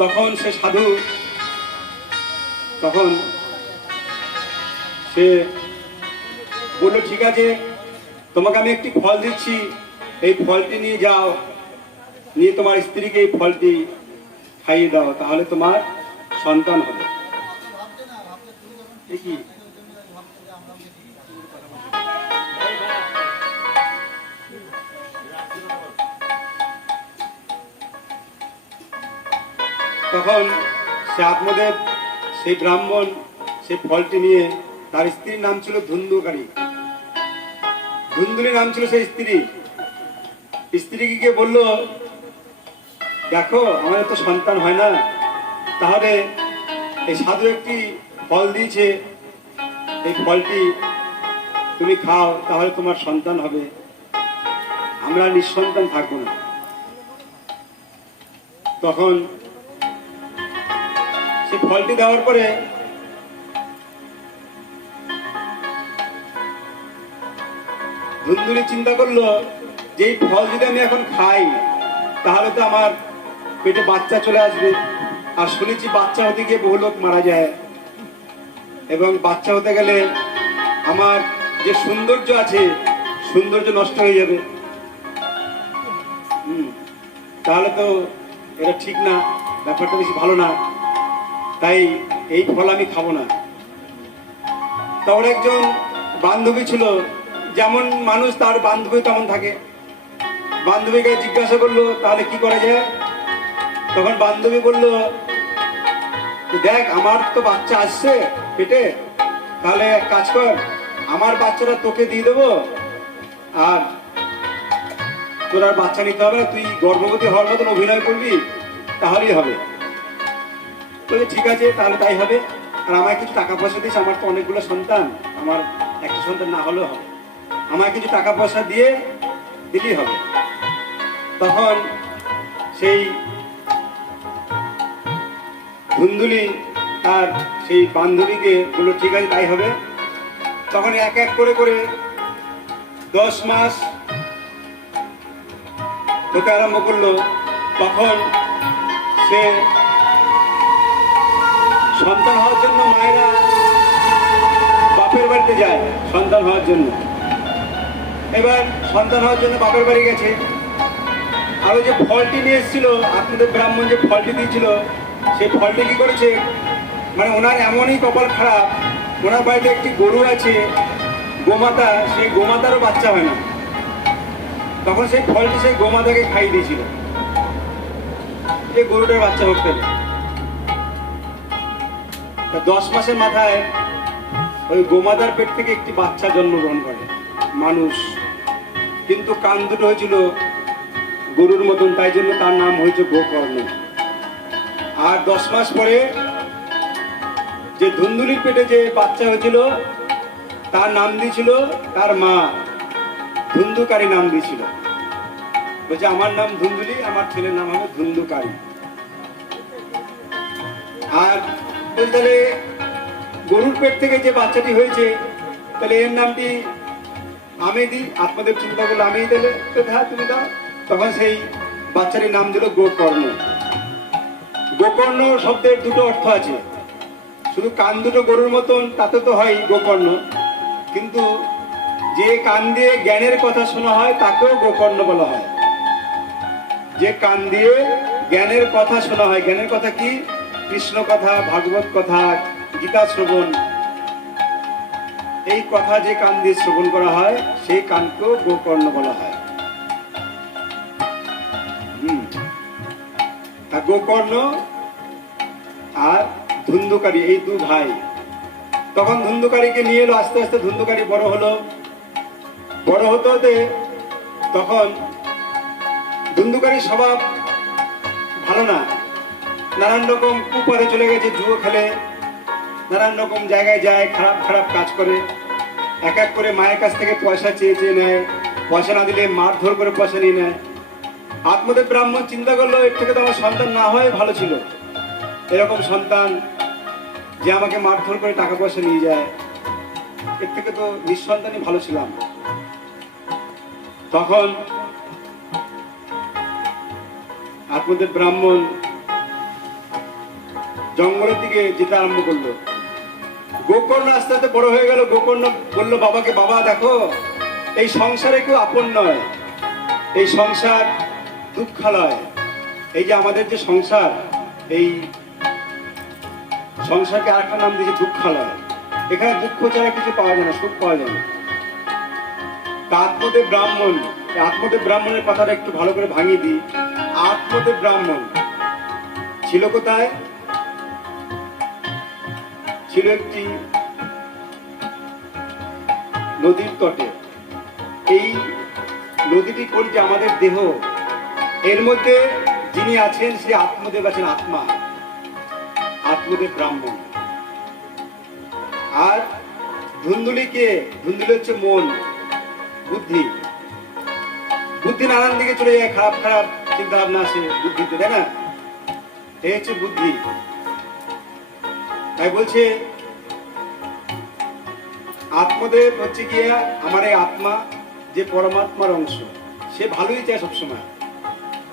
তখন সে সাধু বললো, ঠিক আছে, তোমাকে আমি একটি ফল দিচ্ছি, এই ফলটি নিয়ে যাও, নিয়ে তোমার স্ত্রীকে এই ফলটি খাইয়ে দাও, তাহলে তোমার সন্তান হবে। কি তখন সে আত্মদেব, সেই ব্রাহ্মণ, সেই ফলটি নিয়ে, তার স্ত্রীর নাম ছিল ধুন্ধুকারী, ধুন্ধুলি নাম ছিল সেই স্ত্রীকে গিয়ে বলল, দেখো আমাদের তো সন্তান হয় না, তাহলে এই সাধু একটি ফল দিয়েছে, এই ফলটি তুমি খাও, তাহলে তোমার সন্তান হবে, আমরা নিঃসন্তান থাকবো না। তখন সে ফলটি দেওয়ার পরে ধুন্ধুলি চিন্তা করলো যে এই ফল যদি আমি এখন খাই, তাহলে তো আমার পেটে বাচ্চা চলে আসবে। আর শুনেছি বাচ্চা হতে গিয়ে বহু লোক মারা যায়, এবং বাচ্চা হতে গেলে আমার যে সৌন্দর্য আছে, সৌন্দর্য নষ্ট হয়ে যাবে। তাহলে তো এটা ঠিক না, ব্যাপারটা বেশি ভালো না, তাই এই ফল আমি খাবো না। তখন একজন বান্ধবী ছিল, যেমন মানুষ তার বান্ধবী তেমন থাকে। বান্ধবীকে জিজ্ঞাসা করলো, তাহলে কি করা যায়? তখন বান্ধবী বলল, দেখ আমার তো বাচ্চা আসছে পেটে, তাহলে এক কাজ কর, আমার বাচ্চাটা তোকে দিয়ে দেবো, আর তোর আর বাচ্চা নিতে হবে না, তুই গর্ভবতী হওয়ার মতন অভিনয় করবি, তাহলেই হবে। বলে ঠিক আছে, তাহলে তাই হবে। আর আমায় কিছু টাকা পয়সা দিস, আমার তো অনেকগুলো সন্তান, আমার একটা সন্তান না হলেও হবে, আমায় কিছু টাকা পয়সা দিলেই হবে। তখন সেই ধুন্ধুলি তার সেই বান্ধবীকে বললো, ঠিক আছে তাই হবে। তখন এক এক করে 10 মাস হতে আরম্ভ করলো। তখন সে সন্তান হওয়ার জন্য মায়েরা বাপের বাড়িতে যায় সন্তান হওয়ার জন্য। এবার সন্তান হওয়ার জন্য বাপের বাড়ি গেছে। আর ওই যে ফলটি নিয়ে এসেছিল, আপনাদের ব্রাহ্মণ যে ফলটি দিয়েছিল, সেই ফলটি কি করেছে, মানে ওনার এমনই কপাল খারাপ, ওনার বাড়িতে একটি গরু আছে, গোমাতা, সেই গোমাতারও বাচ্চা হয় না। তখন সেই ফলটি সেই গোমাতাকে খাইয়ে দিয়েছিল, যে গরুটার বাচ্চা হতে। 10 মাসের মাথায় ওই গোমাতার পেট থেকে একটি বাচ্চা জন্মগ্রহণ করে মানুষ, কিন্তু কান দুটো হয়েছিল গরুর মতন, তাই জন্য তার নাম হয়েছে গোকর্ণ। আর 10 মাস পরে যে ধুন্ধুলির পেটে যে বাচ্চা হয়েছিল, তার নাম দিয়েছিল তার মা ধুন্ধুকারী নাম দিয়েছিল। বলছে আমার নাম ধুন্দুলি, আমার ছেলের নাম হবে ধুন্ধুকারী। আর তাহলে গরুর পেট থেকে যে বাচ্চাটি হয়েছে, তাহলে এর নামটি আমি দিই। আত্মদেব চিন্তা করলো আমি দিলে, তো হ্যাঁ তুমি দাও। তখন সেই বাচ্চাটির নাম দিল গোকর্ণ। গোকর্ণ শব্দের দুটো অর্থ আছে, শুধু কান দুটো গরুর মতন তাতে তো হয় গোকর্ণ, কিন্তু যে কান দিয়ে জ্ঞানের কথা শোনা হয় তাকেও গোকর্ণ বলা হয়। যে কান দিয়ে জ্ঞানের কথা শোনা হয়, জ্ঞানের কথা কি? কৃষ্ণ কথা, ভাগবত কথা, গীতা শ্রবণ, এই কথা যে কান দিয়ে শ্রবণ করা হয় সেই কানকেও গোকর্ণ বলা হয়। গোকর্ণ আর ধুন্ধুকারী এই দু ভাই। তখন ধুন্ধুকারীকে নিয়ে এলো, আস্তে আস্তে ধুন্ধুকারী বড় হলো। বড় হতে হতে তখন ধুন্ধুকারীর স্বভাব ভালো না, নানান রকম কুপথে চলে গেছে, জুয়ো খেলে, নানান রকম জায়গায় যায়, খারাপ খারাপ কাজ করে। এক এক করে মায়ের কাছ থেকে পয়সা চেয়ে চেয়ে নেয়, পয়সা না দিলে মারধর করে পয়সা নিয়ে নেয়। আত্মদেব ব্রাহ্মণ চিন্তা করলো এর থেকে তো আমার সন্তান না হয় ভালো ছিল, এরকম সন্তান যে আমাকে মারধর করে টাকা পয়সা নিয়ে যায়, এর থেকে তো নিঃসন্তানই ভালো ছিলাম। তখন আত্মদেব ব্রাহ্মণ জঙ্গলের দিকে যেতে আরম্ভ করলো। গোকর্ণ আস্তে আস্তে বড় হয়ে গেল। গোকর্ণ বলল বাবাকে, বাবা দেখো এই সংসারে কেউ আপন নয়, এই সংসার দুঃখালয়। এই যে আমাদের যে সংসার, এই সংসারকে আরেকটা নাম দিয়েছে দুঃখালয়। এখানে দুঃখ ছাড়া কিছু পাওয়া যায় না, সুখ পাওয়া যায় না। আত্মদেব ব্রাহ্মণ, আত্মদেব ব্রাহ্মণের কথাটা একটু ভালো করে ভাঙিয়ে দিই। আত্মদেব ব্রাহ্মণ ছিল কোথায়? ছিল একটি নদীর তটে। এই নদীটি কোনটি? আমাদের দেহ। এর মধ্যে যিনি আছেন সে আত্মদেব আছেন, আত্মা, আত্মদেব ব্রাহ্মণ। আর ধুন্দুলি কে? ধুন্দুলি হচ্ছে মন, বুদ্ধি। বুদ্ধি নানান দিকে চলে যায়, খারাপ খারাপ চিন্তা ভাবনা আসে বুদ্ধিতে, তাই না? এই হচ্ছে বুদ্ধি। তাই বলছে আত্মদেব হচ্ছে গিয়ে আমার এই আত্মা, যে পরমাত্মার অংশ। সে ভালোই চায় সবসময়,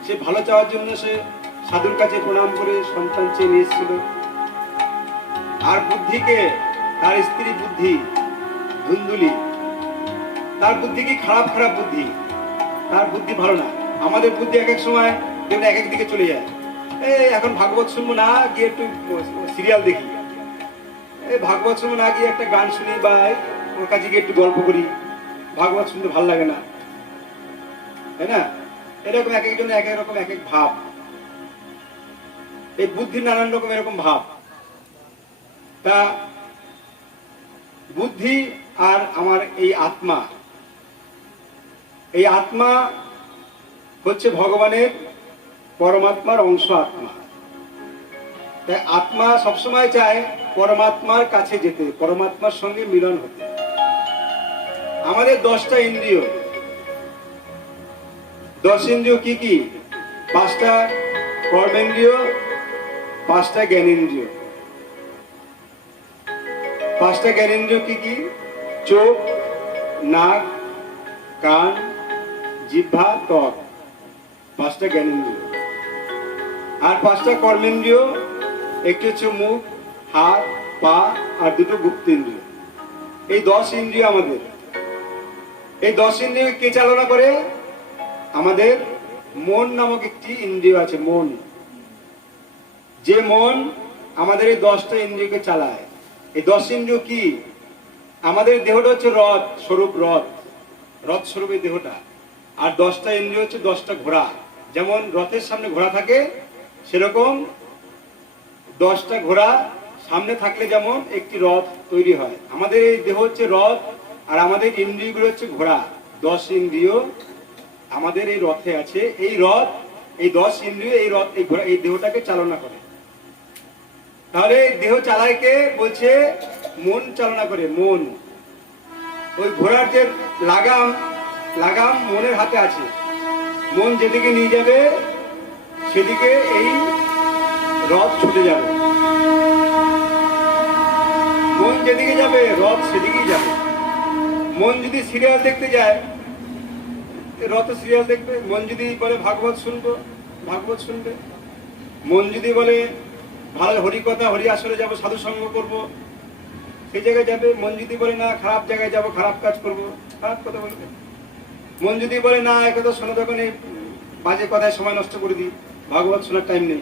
সে ভালো চাওয়ার জন্য সে সাধুর কাছে প্রণাম করে সন্তান চেয়ে নিয়ে এসেছিল। আর বুদ্ধিকে, তার স্ত্রী বুদ্ধি ধুন্দুলি, তার বুদ্ধি কি? খারাপ খারাপ বুদ্ধি, তার বুদ্ধি ভালো না। আমাদের বুদ্ধি এক এক সময় যেমন এক এক দিকে চলে যায়। এখন ভাগবত শুনবো না, গিয়ে একটু সিরিয়াল দেখি, ভাগবত শুনবো না, গিয়ে একটা গান শুনি, বা ওর কাছে গিয়ে একটু গল্প করি। ভাগবত শুনতে ভালো লাগে না, তাই না? এরকম এক একজন এক এক রকম এক এক ভাব। এই বুদ্ধির নানান রকম এরকম ভাব। তা বুদ্ধি আর আমার এই আত্মা, এই আত্মা হচ্ছে ভগবানের, পরমাত্মার অংশ আত্মা। তাই আত্মা সবসময় চায় পরমাত্মার কাছে যেতে, পরমাত্মার সঙ্গে মিলন হতে। আমাদের 10টা ইন্দ্রিয়। 10 ইন্দ্রিয় কি কি? 5টা কর্মেন্দ্রিয়, 5টা জ্ঞানেন্দ্রিয়। 5টা জ্ঞানেন্দ্রিয় কি কি? চোখ, নাক, কান, জিহ্বা, ত্বক, 5টা জ্ঞানেন্দ্রিয়। আর 5টা কর্মেন্দ্রিয়, একটি হচ্ছে মুখ, হাত, পা, আর 2টো গুপ্তেন্দ্রিয়। এই 10 ইন্দ্রিয় আমাদের। এই 10 ইন্দ্রিয় কে চালনা করে? আমাদের মন নামক একটি ইন্দ্রিয় আছে, মন। যে মন আমাদের এই 10টা ইন্দ্রিয়কে চালায়। এই 10 ইন্দ্রিয় কি? আমাদের দেহটা হচ্ছে রথ স্বরূপ, রথ, রথ স্বরূপ এই দেহটা। আর 10টা ইন্দ্রিয় হচ্ছে 10টা ঘোড়া। যেমন রথের সামনে ঘোড়া থাকে, সেরকম 10টা ঘোড়া সামনে থাকলে যেমন একটি রথ তৈরি হয়। আমাদের এই দেহ হচ্ছে রথ, আর আমাদের ইন্দ্রিয়গুলো হচ্ছে ঘোড়া। 10 ইন্দ্রিয় আমাদের এই রথে আছে। এই রথ, এই 10 ইন্দ্রিয় এই রথ, এই ঘোড়া, এই দেহটাকে চালনা করে। তাহলে দেহ চালায় কে? বলছে মন চালনা করে, মন। ওই ঘোড়ার যে লাগাম লাগাম মনের হাতে আছে। মন যেদিকে নিয়ে যাবে সেদিকে এই রথ ছুটে যাবে। মন যেদিকে যাবে রথ সেদিকেই যাবে। মন যদি সিরিয়াল দেখতে যায় রথ সিরিয়াল দেখবে। মন যদি বলে ভাগবত শুনবো ভাগবত শুনবে। মন যদি বলে ভালো হরিকথা হরি আসরে যাবো সাধু সঙ্গ করবো সেই জায়গায় যাবে। মন যদি বলে না খারাপ জায়গায় যাব খারাপ কাজ করব খারাপ কথা বলবে। মন যদি বলে না একথা শোনা তখন এই বাজে কথায় সময় নষ্ট করে দিই ভাগবত শোনার টাইম নেই।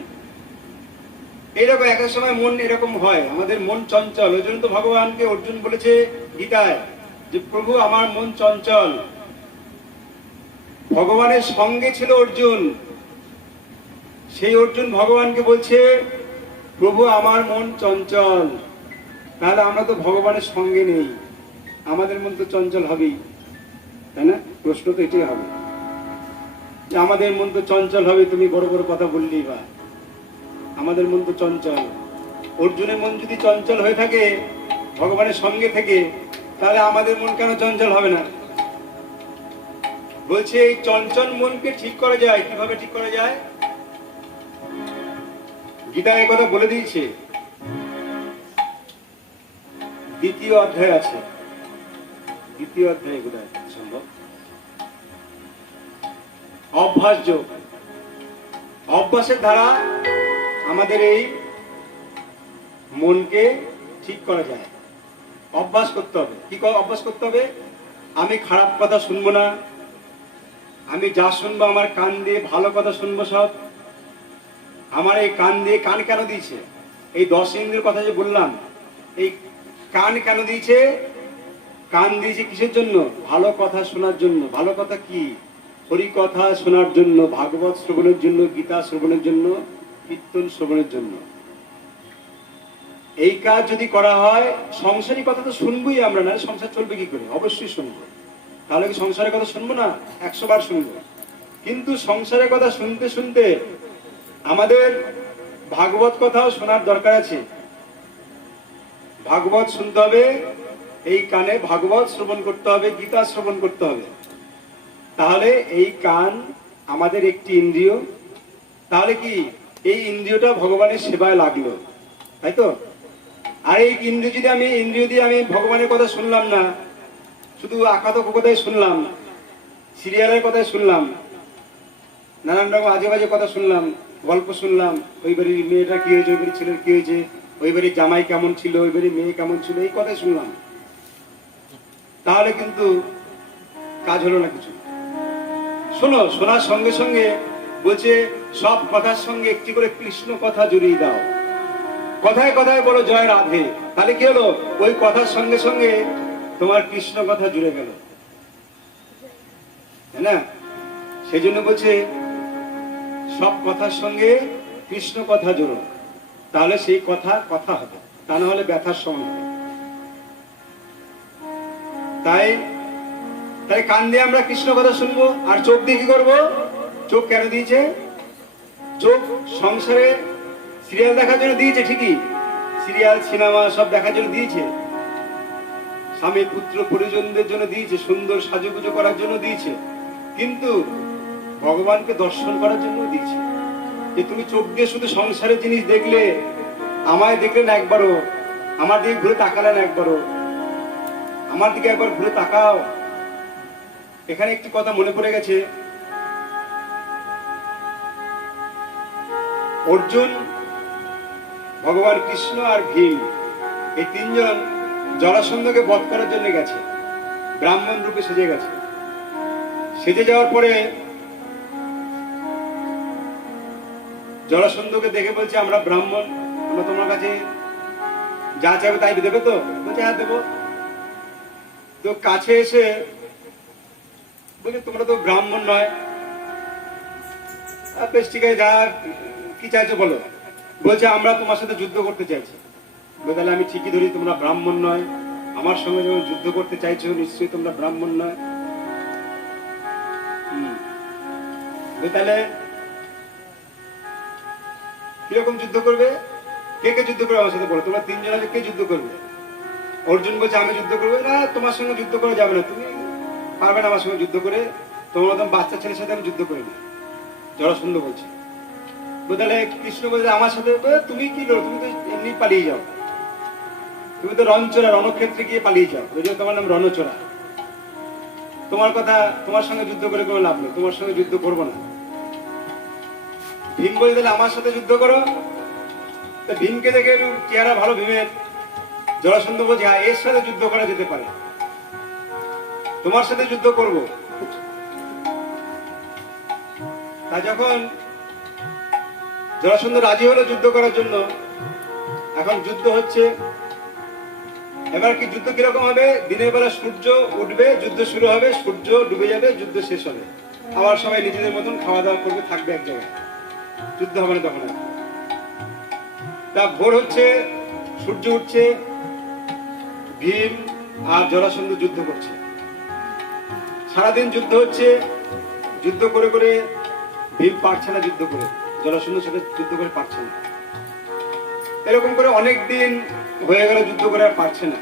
এইরকম এক সময় মন এরকম হয়, আমাদের মন চঞ্চল। ওই জন্য তো ভগবানকে অর্জুন বলেছে গীতায় যে প্রভু আমার মন চঞ্চল। ভগবানের সঙ্গে ছিল অর্জুন, সেই অর্জুন ভগবানকে বলছে প্রভু আমার মন চঞ্চল। তাহলে আমরা তো ভগবানের সঙ্গে নেই, আমাদের মন তো চঞ্চল হবেই, তাই না? প্রশ্ন তো এটাই হবে যে আমাদের মন তো চঞ্চল হবে, তুমি বড় বড় কথা বললি বা আমাদের মন তো চঞ্চল। অর্জুনের মন যদি চঞ্চল হয়ে থাকে ভগবানের সঙ্গে থেকে, তাহলে আমাদের মন কেন চঞ্চল হবে না? বলছে এই চঞ্চল মনকে ঠিক করা যায়। কিভাবে ঠিক করা যায়? গীতা এই কথা বলে দিয়েছে, দ্বিতীয় অধ্যায় আছে, দ্বিতীয় অধ্যায় এগুলো সম্ভব। অভ্যাস যোগ, অভ্যাসের দ্বারা আমাদের এই মনকে ঠিক করা যায়। অভ্যাস করতে হবে। কি অভ্যাস করতে হবে? আমি খারাপ কথা শুনবো না, আমি যা শুনবো আমার কান দিয়ে ভালো কথা শুনবো সব। আমার এই কান দিয়ে, কান কেন দিয়েছে? এই 10 ইন্দ্রিয়ের কথা যে বললাম, এই কান কেন দিয়েছে? কান দিয়েছে কিসের জন্য? ভালো কথা শোনার জন্য। ভালো কথা কি? হরি কথা শোনার জন্য, ভাগবত শ্রবণের জন্য, গীতা শ্রবণের জন্য, কীর্তন শ্রবণের জন্য। এই কাজ যদি করা হয়, সংসারী কথা তো শুনবোই আমরা, না সংসার চলবে কি করে? অবশ্যই শুনবো। তাহলে কি সংসারের কথা শুনবো না? 100 বার শুনবো। কিন্তু সংসারের কথা শুনতে শুনতে আমাদের ভাগবত কথাও শোনার দরকার আছে। ভাগবত শুনতে হবে, এই কানে ভাগবত শ্রবণ করতে হবে, গীতা শ্রবণ করতে হবে। তাহলে এই কান আমাদের একটি ইন্দ্রিয়, তাহলে কি এই ইন্দ্রিয়টা ভগবানের সেবায় লাগলো, তাই তো? আর এই ইন্দ্রিয় দিয়ে আমি ভগবানের কথা শুনলাম না, শুধু আকাত কথাই শুনলাম, সিরিয়ালের কথাই শুনলাম, নানান রকম আজে বাজে কথা শুনলাম, গল্প শুনলাম, ওই বাড়ির মেয়েটা কি হয়েছে, ওই বাড়ির ছেলের কি হয়েছে, ওই বাড়ির জামাই কেমন ছিল, ওই বাড়ির মেয়ে কেমন ছিল, এই কথাই শুনলাম, তাহলে কিন্তু কাজ হলো না কিছু। শোনো, শোনার সঙ্গে সঙ্গে বলছে সব কথার সঙ্গে একটি করে কৃষ্ণ কথা জড়িয়ে দাও। কথায় কথায় বলো জয় রাধে, তাহলে কি হলো? ওই কথার সঙ্গে সঙ্গে তোমার কৃষ্ণ কথা জুড়ে গেল, তাই না? সেই জন্য বলছে সব কথার সঙ্গে কৃষ্ণ কথা জোড়ো, তাহলে সেই কথা কথা হবে, তা না হলে ব্যথার সমান হবে। তাই তাই কান দিয়ে আমরা কৃষ্ণ কথা শুনবো, আর চোখ দিয়ে কি করবো? চোখ কেন দিয়েছে? চোখ সংসারে সিরিয়াল দেখার জন্য দিয়েছে, ঠিকই, সিরিয়াল সিনেমা সব দেখার জন্য দিয়েছে, স্বামী পুত্র পরিজনদের জন্য দিয়েছে, সুন্দর সাজুগুজু করার জন্য দিয়েছে, কিন্তু ভগবানকে দর্শন করার জন্য দিয়েছে। যে তুমি চোখ দিয়ে শুধু সংসারের জিনিস দেখলে, আমায় দেখলে না একবারও, আমার দিকে ঘুরে তাকালে না একবারও, আমার দিকে একবার ঘুরে তাকাও। এখানে একটি কথা মনে পড়ে গেছে, অর্জুন, ভগবান কৃষ্ণ আর ভীম, এই তিনজন জরাসন্ধকে বধ করার জন্য গেছে, ব্রাহ্মণ রূপে সেজে গেছে। সেজে যাওয়ার পরে জরাসন্ধকে দেখে বলছে আমরা ব্রাহ্মণ, আমরা তোমার কাছে যা চাইবে তাই দেবে তো? বলছে হ্যাঁ দেবো। তো কাছে এসে বলছে তোমরা তো ব্রাহ্মণ নয়, বেশ ঠিক আছে, যা কি চাইছো বলো। বলছে আমরা তোমার সাথে যুদ্ধ করতে চাইছি। তাহলে আমি ঠিকই ধরি, তোমরা ব্রাহ্মণ নয়, আমার সঙ্গে যখন যুদ্ধ করতে চাইছো নিশ্চয়ই তোমরা ব্রাহ্মণ নয়। তাহলে কিরকম যুদ্ধ করবে? কে কে যুদ্ধ করবে আমার সাথে বলো? তোমরা তিনজন আছে, কে যুদ্ধ করবে? অর্জুন বলছে আমি যুদ্ধ করবো না, তোমার সঙ্গে যুদ্ধ করা যাবে না, তুমি পারবে না আমার সঙ্গে যুদ্ধ করে, তোমার মতন বাচ্চা ছেলের সাথে আমি যুদ্ধ করি না। জরাসন্ধ বলছে। তাহলে কৃষ্ণ বলছে আমার সাথে, তুমি কি লো, তুমি তো এমনি পালিয়ে যাও, তুমি তো রণচোরা, রণক্ষেত্রে গিয়ে পালিয়ে যাও, ওই জন্য তোমার নাম রণচোরা। তোমার কথা, তোমার সঙ্গে যুদ্ধ করে কোনো লাভ নেই, তোমার সঙ্গে যুদ্ধ করবো না। ভীম বলে, তাহলে আমার সাথে যুদ্ধ করো। ভীমকে দেখে একটু চেহারা ভালো ভীমের। জরাসন্ধ বলছে হ্যাঁ, এর সাথে যুদ্ধ করা যেতে পারে, তোমার সাথে যুদ্ধ করব। তা যখন জরাসন্ধ রাজি হলো যুদ্ধ করার জন্য, এখন যুদ্ধ হচ্ছে। এবার কি যুদ্ধ কিরকম হবে? দিনের বেলা সূর্য উঠবে, যুদ্ধ শুরু হবে, সূর্য ডুবে যাবে, যুদ্ধ শেষ হবে, আবার সবাই নিজেদের মতন খাওয়া দাওয়া করবে, থাকবে এক জায়গায়, যুদ্ধ হবে না তখন। তা ভোর হচ্ছে, সূর্য উঠছে, ভীম আর জরাসন্ধ যুদ্ধ করছে, সারাদিন যুদ্ধ হচ্ছে। যুদ্ধ করে করে ভীম পারছে না, যুদ্ধ করে জরাসন্ধের সাথে যুদ্ধ করে পারছে না। এরকম করে অনেক দিন হয়ে গেল, যুদ্ধ করে আর পারছে না।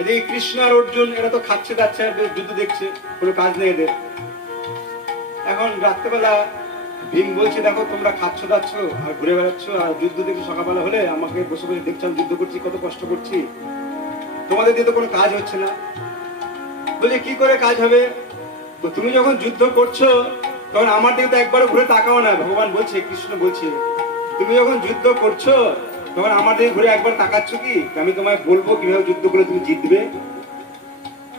এদিকে কৃষ্ণ আর অর্জুন এরা তো খাচ্ছে যাচ্ছে, যুদ্ধ দেখছে, কোনো কাজ নেই এদের। এখন রাত্রেবেলা ভীম বলছে দেখো তোমরা খাচ্ছ যাচ্ছ আর ঘুরে বেড়াচ্ছ, আর যুদ্ধ দেখে সকালবেলা হলে আমাকে বসে বসে দেখছো আমি যুদ্ধ করছি, কত কষ্ট করছি, তোমাদের দিয়ে তো কোনো কাজ হচ্ছে না। বলছে কি করে কাজ হবে? তুমি যখন যুদ্ধ করছো তখন আমার দিকে তো একবারও ঘুরে তাকাও না। ভগবান বলছে, কৃষ্ণ বলছে, তুমি যখন যুদ্ধ করছো তখন আমার দিকে ঘুরে একবার তাকাচ্ছ কি? আমি তোমায় বলবো কিভাবে যুদ্ধ করে তুমি জিতবে,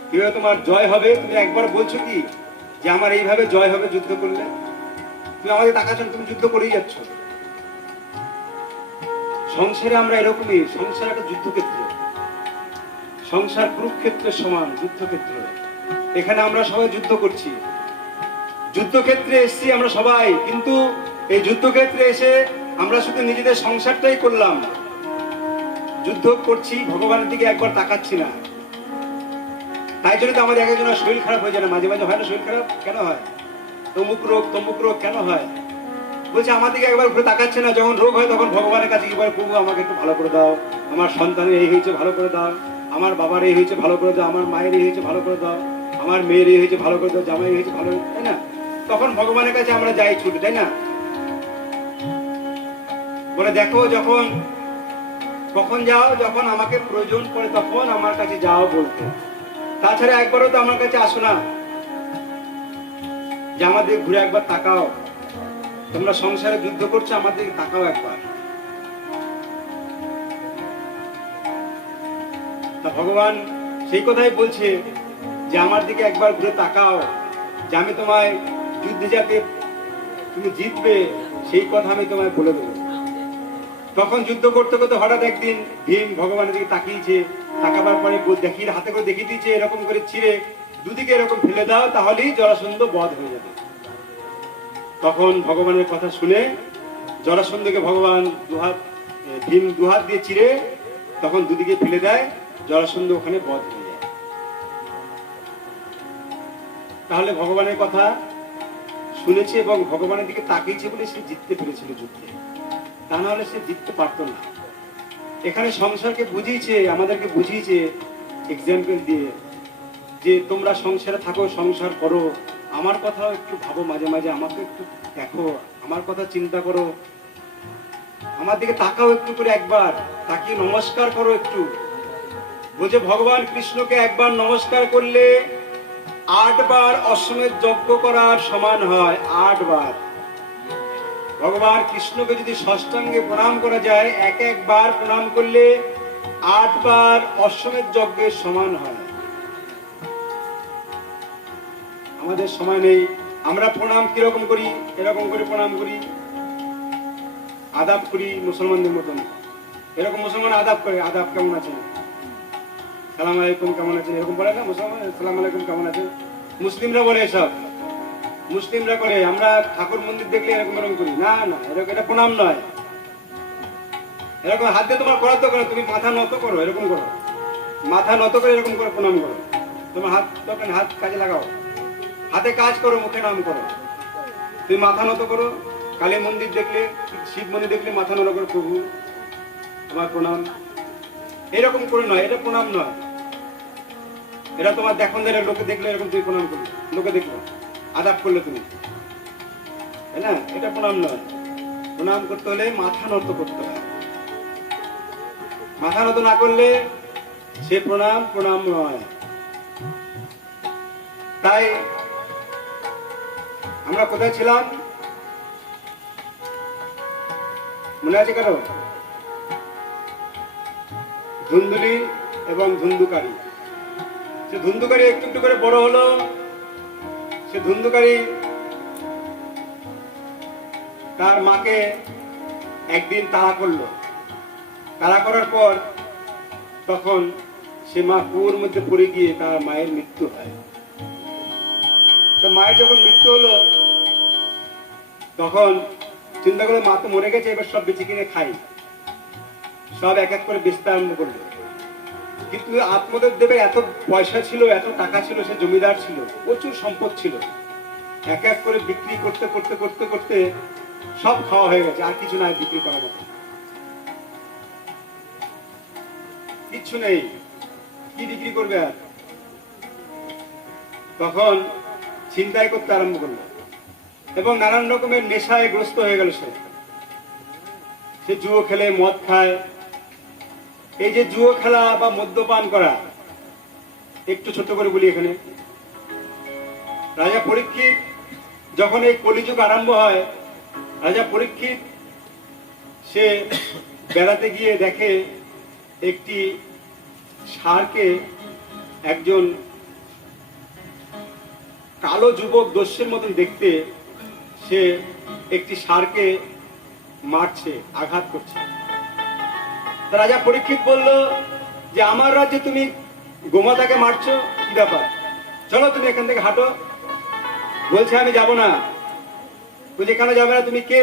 কিভাবে তোমার জয় হবে, তুমি একবার বলছো কি যে আমার এইভাবে জয় হবে যুদ্ধ করলে? তুমি আমাকে তাকাচ্ছ, তুমি যুদ্ধ করেই যাচ্ছ। সংসারে আমরা এরকমই, সংসার একটা যুদ্ধক্ষেত্র, সংসার কুরুক্ষেত্রের সমান যুদ্ধক্ষেত্র। এখানে আমরা সবাই যুদ্ধ করছি, যুদ্ধক্ষেত্রে এসেছি আমরা সবাই, কিন্তু এই যুদ্ধক্ষেত্রে এসে আমরা শুধু নিজেদের সংসারটাই করলাম, যুদ্ধ করছি, ভগবানের দিকে একবার তাকাচ্ছি না। তাই জন্য তো আমাদের একজনের শরীর খারাপ হয়ে যায় না, মাঝে মাঝে হয় না শরীর খারাপ? কেন হয়? তমুক রোগ কেন হয়? বলছে আমার দিকে একবার ঘুরে তাকাচ্ছে না। যখন রোগ হয় তখন ভগবানের কাছে কি বলে, প্রভু আমাকে একটু ভালো করে দাও, আমার সন্তানের এই হয়েছে ভালো করে দাও, আমার বাবার এই হয়েছে ভালো করে দাও, আমার মায়ের এই হয়েছে ভালো করে দাও, আমার মেয়ের এই হয়েছে ভালো করে দাও, জামাই এই হয়েছে ভালো, তাই না? তখন ভগবানের কাছে আমরা যাই ছুটে, তাই না? বলে দেখো যখন কখন যাও, যখন আমাকে প্রয়োজন পড়ে তখন আমার কাছে যাও বলতে, তাছাড়া একবারও তো আমার কাছে আসো না যে আমাদের ঘুরে একবার তাকাও, তোমরা সংসারে যুদ্ধ করছো, আমাদের তাকাও একবার। তা ভগবান সেই কথাই বলছে যে আমার দিকে একবার ঘুরে তাকাও, যে আমি তোমায় যুদ্ধে যাতে তুমি জিতবে সেই কথা আমি তোমায় বলে দেবো। তখন যুদ্ধ করতে করতে হঠাৎ একদিন ভীম ভগবানের দিকে তাকিয়েছে, তাকাবার পরে দেখিয়ে হাতে করে দেখিয়ে দিয়েছে, এরকম করে ছিঁড়ে দুদিকে এরকম ফেলে দাও, তাহলেই জরাসন্ধ বধ হয়ে যাবে। তখন ভগবানের কথা শুনে জরাসন্ধকে ভগবান ভীম দুহাত দিয়ে চিড়ে তখন দুদিকে ফেলে দেয়, জরাসন্ধ ওখানে বধ হয়ে যায়। তাহলে ভগবানের কথা শুনেছে এবং ভগবানের দিকে তাকিয়েছে বলে সে জিততে পেরেছিল যুদ্ধে, তা নাহলে সে জিততে পারত না। এখানে সংসারকে বুঝিয়েছে, আমাদেরকে বুঝিয়েছে এক্সাম্পল দিয়ে, যে তোমরা সংসারে থাকো, সংসার করো, আমার কথাও একটু ভাবো, মাঝে মাঝে আমাকে একটু দেখো, আমার কথা চিন্তা করো, আমার দিকে তাকাও একটু করে, একবার তাকিয়ে নমস্কার করো একটু। বলছে ভগবান কৃষ্ণকে একবার নমস্কার করলে 8 বার অশ্বমেধ যজ্ঞ করার সমান হয়। 8 বার ভগবান কৃষ্ণকে যদি ষষ্ঠাঙ্গে প্রণাম করা যায়, একবার প্রণাম করলে 8 বার অশ্বমেধ যজ্ঞের সমান হয়। আমাদের সময় নেই, আমরা প্রণাম কিরকম করি, এরকম করে প্রণাম করি, আদাব করি মুসলমানদের মতন। এরকম মুসলমান আদাব করে, আদাব কেমন আছেন, সালাম আলাইকুম কেমন আছেন, এরকম বলে না মুসলমান, সালাম আলাইকুম কেমন আছেন। মুসলিমরা বলে এসব, মুসলিমরা করে। আমরা ঠাকুর মন্দির দেখলে এরকম এরকম করি না, না এরকম, এটা প্রণাম নয়। এরকম হাত দিয়ে তোমার করার তো করো, তুমি মাথা নত করো, এরকম করো, মাথা নত করে এরকম করে প্রণাম করো। তোমার হাত তখন হাত কাজে লাগাও, হাতে কাজ করো, মুখে নাম করো। তুমি মাথা নত করো, কালী মন্দির দেখলে, শিব মন্দির দেখলে মাথা নত করো, প্রভু আমার প্রণাম। এরকম করে নয়, এটা প্রণাম নয়। এটা তোমার দেখুন লোকে দেখলে এরকম তুমি প্রণাম করবে, লোকে দেখলো আদাব করলে তুমি, তাই না? এটা প্রণাম নয়। প্রণাম করতে হলে মাথা নত করতে হয়। মাথা নত না করলে সে প্রণাম প্রণাম নয়। তাই আমরা কোথায় ছিলাম মনে আছে কারো? ধুন্দুলি এবং ধুন্দুকারী। সে ধুন্দুকারী একটু একটু করে বড় হলো। সে ধুন্দুকারী তার মাকে একদিন তাড়া করলো। তাড়া করার পর তখন সে মা কুয়োর মধ্যে পড়ে গিয়ে তার মায়ের মৃত্যু হয়। তো মায়ের যখন মৃত্যু হলো তখন চিন্তা করে মা তো মরে গেছে, এবার সব বেঁচে কিনে খাই। সব এক এক করে বেচতে আরম্ভ করলো। কিন্তু আত্মদেব দেবে এত পয়সা ছিল, এত টাকা ছিল, সে জমিদার ছিল, প্রচুর সম্পদ ছিল। এক এক করে বিক্রি করতে করতে করতে করতে সব খাওয়া হয়ে গেছে, আর কিছু নাই বিক্রি করার মতো, কিচ্ছু নেই, কি বিক্রি করবে আর? তখন ছিনতাই করতে আরম্ভ করলো এবং নানান রকমের নেশায় গ্রস্ত হয়ে গেল। সে জুয়ো খেলে, মদ খায়। এই যে জুয়ো খেলা বা মদ্যপান করা, একটু ছোট করে বলি এখানে। রাজা পরীক্ষিত যখন এই কলিযুগ আরম্ভ হয়, রাজা পরীক্ষিত সে বেড়াতে গিয়ে দেখে একটি ষাঁড়কে একজন কালো যুবক দস্যুর মতন দেখতে, সে একটি ষাঁড়কে মারছে, আঘাত করছে। রাজা পরীক্ষিত বলল যে আমার রাজ্যে তুমি গোমাতাকে মারছো, কি ব্যাপার? চলো তুমি এখান থেকে হাঁটো। বলছে আমি যাব না। বলছে কেন যাবে না? তুমি কে?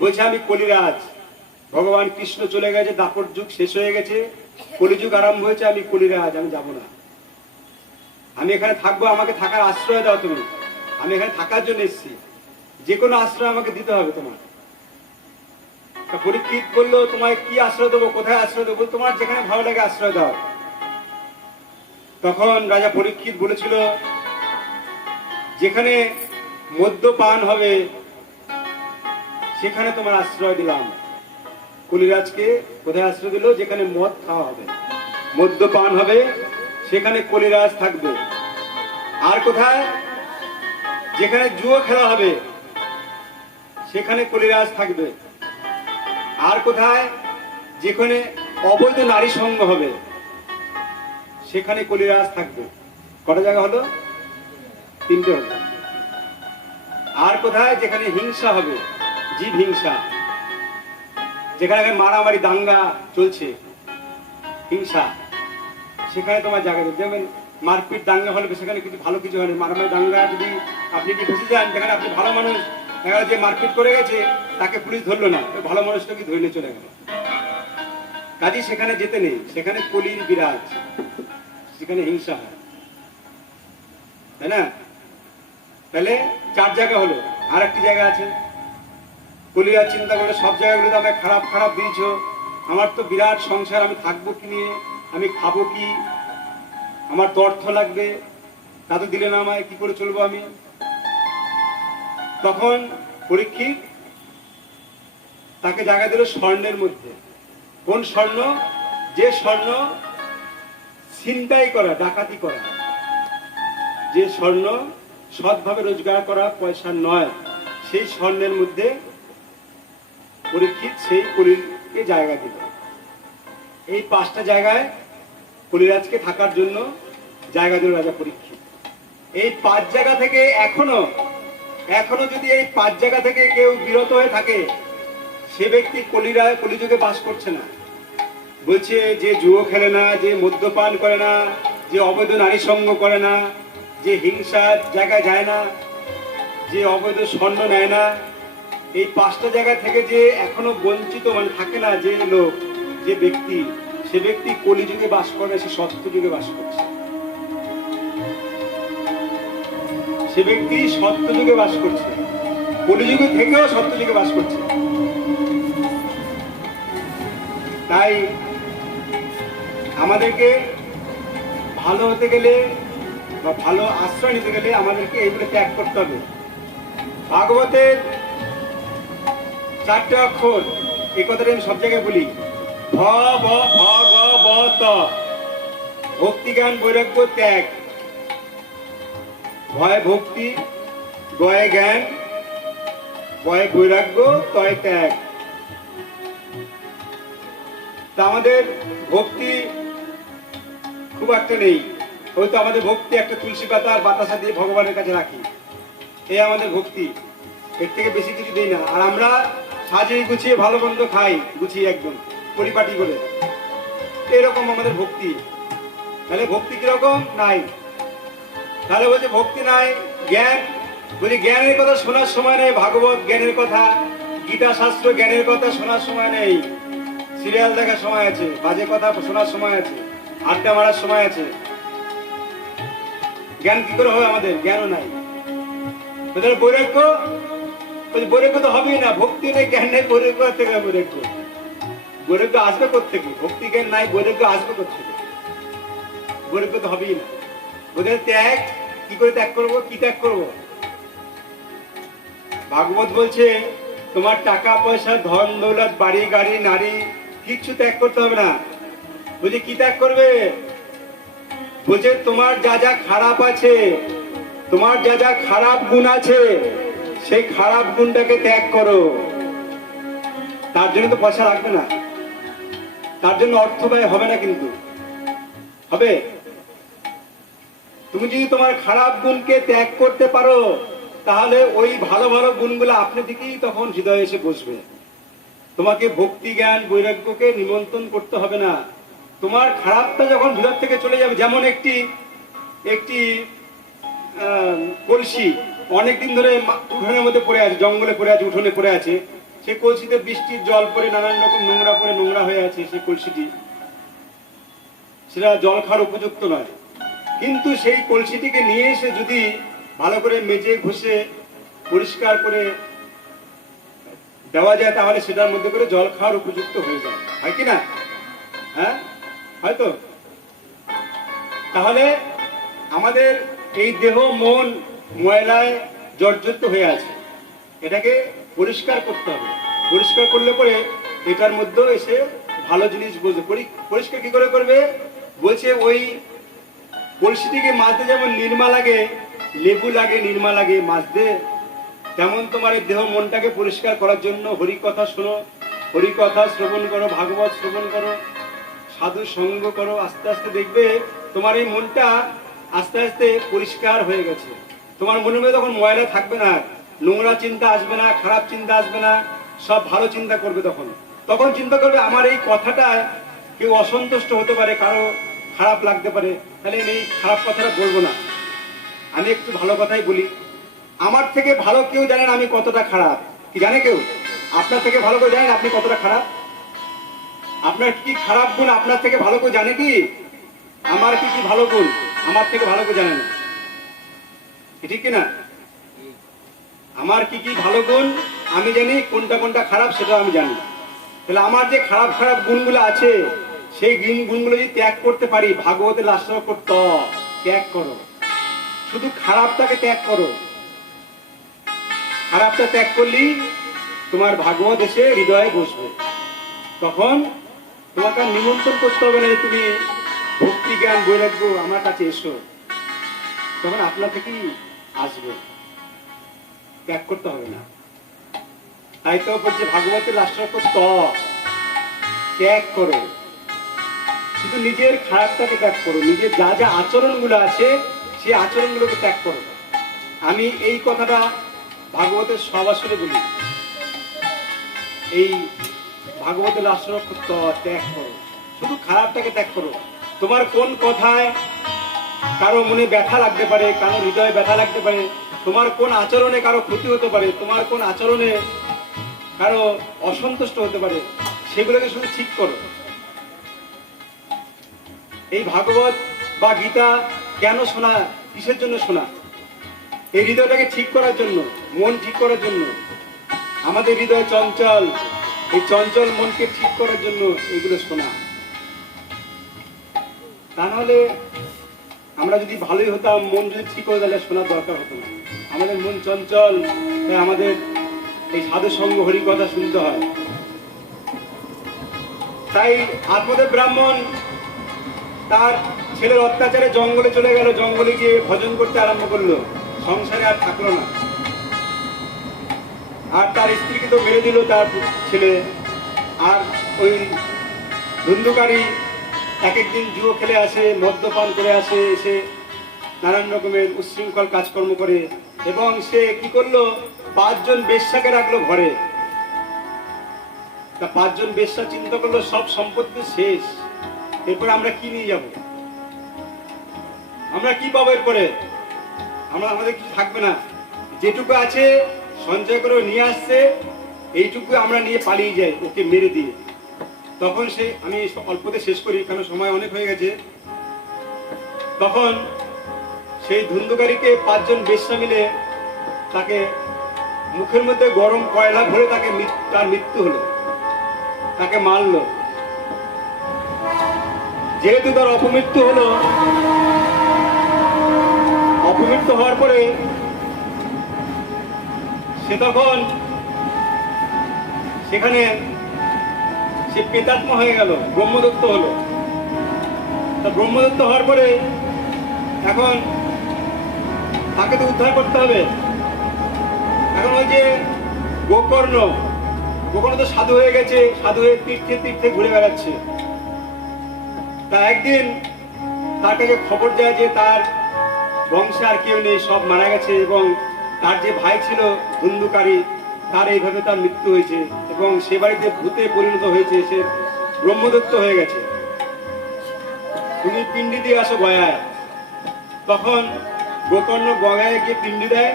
বলছে আমি কলিরাজ। ভগবান কৃষ্ণ চলে গেছে, দাপর যুগ শেষ হয়ে গেছে, কলিযুগ আরম্ভ হয়েছে, আমি কলিরাজ, আমি যাব না। আমি এখানে থাকবো, আমাকে থাকার আশ্রয় দাও তুমি। আমি এখানে থাকার জন্য এসেছি, যে কোনো আশ্রয় আমাকে দিতে হবে তোমার। পরীক্ষিত বললো তোমায় কি আশ্রয় দেবো, কোথায় আশ্রয় দেবো? তোমার যেখানে ভালো লাগে আশ্রয় দাও। তখন রাজা পরীক্ষিত বলেছিল যেখানে মদ্যপান হবে সেখানে তোমার আশ্রয় দিলাম। কলিরাজকে কোথায় আশ্রয় দিল? যেখানে মদ খাওয়া হবে, মদ্যপান হবে, সেখানে কলিরাজ থাকবে। আর কোথায়? যেখানে জুয়ো খেলা হবে সেখানে কলিরাজ থাকবে। আর কোথায়? যেখানে অবৈধ নারী সঙ্গ হবে সেখানে কলিরাজ থাকবে। কটা জায়গা হলো? তিনটে হলো। আর কোথায়? যেখানে হিংসা হবে, জীব হিংসা, যেখানে মারামারি দাঙ্গা চলছে, হিংসা, সেখানে তোমার জায়গা দেবে। যেমন মারপিট দাঙ্গা হলে সেখানে কিছু ভালো কিছু হয়। মারামারি দাঙ্গা যদি আপনি কি ফেসে যান, যেখানে আপনি ভালো মানুষ, যে মারপিট করে গেছে তাকে পুলিশ ধরলো না, ভালো মানুষটাকে ধরে নিয়ে চলে গেল, কাজে সেখানে যেতে নেই। সেখানে কলির বিরাজ, সেখানে হিংসা হয়, তাই না? তাহলে 4 জায়গা হলো। আর একটি জায়গা আছে, কলিরাজ চিন্তা করে সব জায়গাগুলো তো আমাকে খারাপ খারাপ দিয়েছ, আমার তো বিরাট সংসার, আমি থাকবো কি নিয়ে, আমি খাবো কি, আমার তো অর্থ লাগবে, তা তো দিলে না আমায়, কি করে চলবো আমি? তখন পরীক্ষিত তাকে জায়গা দিল স্বর্ণের মধ্যে। কোন স্বর্ণ? যে স্বর্ণ ছিনতাই করা, ডাকাতি করা, যে স্বর্ণ সৎভাবে রোজগার করা পয়সা নয়, সেই স্বর্ণের মধ্যে পরীক্ষিত সেই কলিকে জায়গা দিল। এই 5টা জায়গায় কলিরাজকে থাকার জন্য জায়গা দিল রাজা পরীক্ষিত। এই 5 জায়গা থেকে এখনো যদি এই 5 জায়গা থেকে কেউ বিরত হয়ে থাকে, সে ব্যক্তি কলিযুগে বাস করছে না। বলছে যে জুয়ো খেলে না, যে মদ্যপান করে না, যে অবৈধ নারী সঙ্গ করে না, যে হিংসার জায়গায় যায় না, যে অবৈধ স্বর্ণ নেয় না, এই 5টা জায়গা থেকে যে এখনো বঞ্চিত মানে থাকে না যে লোক, যে ব্যক্তি, সে ব্যক্তি কলিযুগে বাস করে, সে সত্যযুগে বাস করছে। সে ব্যক্তি সত্যযুগে বাস করছে, কলিযুগে থেকেও সত্যযুগে বাস করছে। তাই আমাদেরকে ভালো হতে গেলে বা ভালো আশ্রয় নিতে গেলে আমাদেরকে এইগুলো ত্যাগ করতে হবে। ভাগবতের 4টে অক্ষর, এই কথাটা আমি সব জায়গায় বলি, ভ ব ভ গ ব ত। ভক্তি জ্ঞান বৈরাগ্য ত্যাগ। ভয় ভক্তি, গয়ে জ্ঞান, বয়ে বৈরাগ্য, তয় ত্যাগ। তা আমাদের ভক্তি খুব একটা নেই। হয়তো আমাদের ভক্তি একটা তুলসী পাতা আর বাতাসা দিয়ে ভগবানের কাছে রাখি, এই আমাদের ভক্তি। এর থেকে বেশি কিছু দিই না। আর আমরা সাজিয়ে গুছিয়ে ভালো মন্দ খাই, গুছিয়ে একদম পরিপাটি করে, এরকম আমাদের ভক্তি। তাহলে ভক্তি কিরকম? নাই। তাহলে বলছে ভক্তি নাই। জ্ঞান, বলি জ্ঞানের কথা শোনার সময় নেই। ভাগবত জ্ঞানের কথা, গীতা শাস্ত্র জ্ঞানের কথা শোনার সময় নেই। সিরিয়াল দেখার সময় আছে, বাজে কথা শোনার সময় আছে, আড্ডা মারার সময় আছে। জ্ঞান কি করে হবে? আমাদের জ্ঞানও নাই। বৈরাগ্য, বৈরাগ্য তো হবেই না। ভক্তি নেই, জ্ঞান নেই, বৈরাগ্য থেকে বৈরাগ্য। বৈরাগ্য আসবে কোত্থেকে? ভক্তি জ্ঞান নাই, বৈরাগ্য আসবে কোত্থেকে? বৈরাগ্য তো হবেই না। ওদের ত্যাগ কি করে ত্যাগ করবো? কি ত্যাগ করবো? ভাগবত বলছে তোমার টাকা পয়সা, ধন দৌলত, বাড়ি গাড়ি, নারী, কিচ্ছু ত্যাগ করতে হবে না। বলছে কি ত্যাগ করবে? বলছে তোমার যা যা খারাপ আছে, তোমার যা যা খারাপ গুণ আছে, সেই খারাপ গুণটাকে ত্যাগ করো। তার জন্য তো পয়সা লাগবে না, তার জন্য অর্থ ব্যয় হবে না, কিন্তু হবে। তুমি যদি তোমার খারাপ গুণকে ত্যাগ করতে পারো, তাহলে ওই ভালো ভালো গুণগুলো আপনি থেকেই তখন হৃদয়ে এসে বসবে। তোমাকে ভক্তি জ্ঞান বৈরাগ্যকে নিমন্ত্রণ করতে হবে না। তোমার খারাপটা যখন ভিতর থেকে চলে যাবে, যেমন একটি একটি কলসি অনেকদিন ধরে উঠোনের মধ্যে পড়ে আছে, জঙ্গলে পড়ে আছে, উঠোনে পড়ে আছে। সেই কলসিতে বৃষ্টির জল পড়ে নানান রকম নোংরা পড়ে নোংরা হয়ে আছে সেই কলসিটি, সেটা জল খাওয়ার উপযুক্ত নয়। কিন্তু সেই কলসিটিকে নিয়ে এসে যদি ভালো করে মেজে ঘষে পরিষ্কার করে দেওয়া যায়, তাহলে সেটার মধ্যে করে জল খাওয়ার উপযুক্ত হয়ে যায়, হয় কি না? হ্যাঁ, হয়তো। তাহলে আমাদের এই দেহ মন ময়লায় জর্জরিত হয়ে আছে, এটাকে পরিষ্কার করতে হবে। পরিষ্কার করলে পরে এটার মধ্যেও এসে ভালো জিনিস বুঝবে। পরিষ্কার কি করে করবে? বলছে ওই কলসিটিকে মাজতে যেমন নির্মা লাগে, লেবু লাগে, নির্মা লাগে মাজতে, তেমন তোমার দেহ মনটাকে পরিষ্কার করার জন্য হরি কথা শোনো, হরি কথা শ্রবণ করো, ভাগবত শ্রবণ করো, সাধু সঙ্গ করো। আস্তে আস্তে দেখবে তোমার এই মনটা আস্তে আস্তে পরিষ্কার হয়ে গেছে। তোমার মনের মধ্যে তখন ময়লা থাকবে না, নোংরা চিন্তা আসবে না, খারাপ চিন্তা আসবে না, সব ভালো চিন্তা করবে। তখন চিন্তা করবে আমার এই কথাটায় কেউ অসন্তুষ্ট হতে পারে, কারো খারাপ লাগতে পারে, তাহলে আমি এই খারাপ কথাটা বলবো না, আমি একটু ভালো কথাই বলি। আমার থেকে ভালো কেউ জানেন আমি কতটা খারাপ, কি জানে কেউ? আপনার থেকে ভালো করে জানেন আপনি কতটা খারাপ? আপনার কি খারাপ গুণ আপনার থেকে ভালো করে জানে কি? আমার কি কি ভালো গুণ আমার থেকে ভালো করে জানে না, ঠিক কিনা? আমার কি কি ভালো গুণ আমি জানি, কোনটা কোনটা খারাপ সেটা আমি জানি। তাহলে আমার যে খারাপ খারাপ গুণগুলো আছে, সেই গুণগুলো যদি ত্যাগ করতে পারি, ভাগবতের লাস্ট করতে ত্যাগ করো, শুধু খারাপটাকে ত্যাগ করো। খারাপটা ত্যাগ করলেই তোমার ভাগবত এসে হৃদয়ে বসবে। তখন তোমাকে নিমন্ত্রণ করতে হবে না যে তুমি ভক্তি জ্ঞান বৈরাগ্য আমার কাছে এসো, তখন আপনার থেকেই আসবে, ত্যাগ করতে হবে না। তাই তো বলছে ভাগবতের লাস্ট ত্যাগ করো, শুধু নিজের খারাপটাকে ত্যাগ করো, নিজের যা যা আচরণগুলো আছে সেই আচরণগুলোকে ত্যাগ করো। আমি এই কথাটা ভাগবতের সব আসলে বলি, এই ভাগবতের লাস্ট ত্যাগ করো, শুধু খারাপটাকে ত্যাগ করো। তোমার কোন কথায় কারো মনে ব্যথা লাগতে পারে, কারো হৃদয়ে ব্যথা লাগতে পারে, তোমার কোন আচরণে কারো ক্ষতি হতে পারে, তোমার কোন আচরণে কারো অসন্তুষ্ট হতে পারে, সেগুলোকে শুধু ঠিক করো। এই ভাগবত বা গীতা কেন শোনা, কিসের জন্য শোনা? এই হৃদয়টাকে ঠিক করার জন্য, মন ঠিক করার জন্য। আমাদের হৃদয় চঞ্চল, এই চঞ্চল মনকে ঠিক করার জন্য এগুলো শোনা। তা নাহলে আমরা যদি ভালোই হতাম, মন যদি ঠিক হয়ে তাহলে শোনার দরকার হতো না। আমাদের মন চঞ্চল, তাই আমাদের এই সাধু সঙ্গ হরি কথা শুনতে হয়। তাই আত্মদেব ব্রাহ্মণ তার ছেলের অত্যাচারে জঙ্গলে চলে গেল, জঙ্গলে গিয়ে ভজন করতে আরম্ভ করলো, সংসারে আর থাকলো না। আর তার স্ত্রীকে তো মেরে দিল তার ছেলে। আর ওই ধুন্ধুকারী এক একদিন জুয়ো খেলে আসে, মদ্যপান করে আসে, এসে নানান রকমের উচ্ছৃঙ্খল কাজকর্ম করে। এবং সে কি করলো, 5 জন বেশ্যাকে রাখলো ঘরে। তা 5 জন বেশ্যা চিন্তা করলো সব সম্পত্তি শেষ, এরপরে আমরা কি নিয়ে যাব, আমরা কি পাবো এরপরে, আমাদের কিছু থাকবে না। যেটুকু আছে সঞ্চয় করে নিয়ে আসছে, এইটুকু আমরা নিয়ে পালিয়ে যাই ওকে মেরে দিয়ে। তখন আমি অল্পতে শেষ করি কারণ সময় অনেক হয়ে গেছে। তখন সেই ধুন্ধুকারীকে 5 জন বেশ্যা মিলে তাকে মুখের মধ্যে গরম কয়লা ভরে তার মৃত্যু হলো, তাকে মারলো। যেহেতু তার অপমৃত্যু হলো, অপমৃত্যু হওয়ার পরে সে তখন সেখানে সে প্রেতাত্মা হয়ে গেল, ব্রহ্মদত্ত হলো। তা ব্রহ্মদত্ত হওয়ার পরে এখন তাকে তো উদ্ধার করতে হবে। এখন ওই যে গোকর্ণ তো সাধু হয়ে গেছে, সাধু হয়ে তীর্থে তীর্থে ঘুরে বেড়াচ্ছে। তা একদিন তার কাছে খবর যায় যে তার বংশে আর কেউ নেই, সব মারা গেছে, এবং তার যে ভাই ছিল ধুন্ধুকারী, তার এইভাবে তার মৃত্যু হয়েছে, এবং সে বাড়িতে ভূতে পরিণত হয়েছে, সে ব্রহ্মদত্ত হয়ে গেছে, তুমি পিণ্ডি দিয়ে আসো গয়ায়। তখন গোকর্ণ গয়ায় গিয়ে পিণ্ডি দেয়,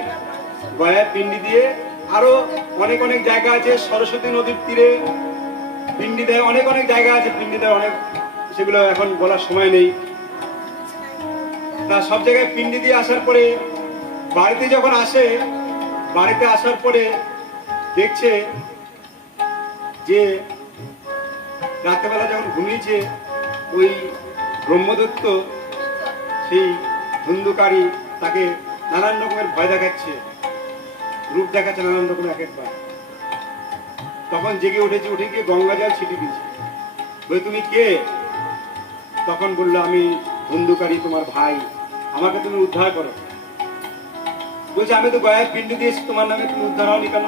গয়ায় পিণ্ডি দিয়ে আরো অনেক অনেক জায়গা আছে, সরস্বতী নদীর তীরে পিণ্ডি দেয়, অনেক অনেক জায়গা আছে পিণ্ডি দেয়, অনেক, সেগুলো এখন বলার সময় নেই। তা সব জায়গায় পিণ্ডি দিয়ে আসার পরে বাড়িতে যখন আসে, বাড়িতে আসার পরে দেখছে যে রাত্রেবেলা যখন ঘুমিয়েছে, ওই ব্রহ্মদত্ত সেই ধুন্ধুকারী তাকে নানান রকমের ভয় দেখাচ্ছে, রূপ দেখাচ্ছে নানান রকমের এক একবার। তখন জেগে উঠেছে, উঠে গিয়ে গঙ্গা জল ছিটি দিয়েছে, বলে তুমি কে? তখন বললো আমি ধুন্ধুকারী, তোমার ভাই, আমাকে তুমি উদ্ধার করো। বলছে আমি তো গয়ায় পিণ্ডি দিয়েছি, তোমার নামে তুমি উদ্ধার হওনি কেন?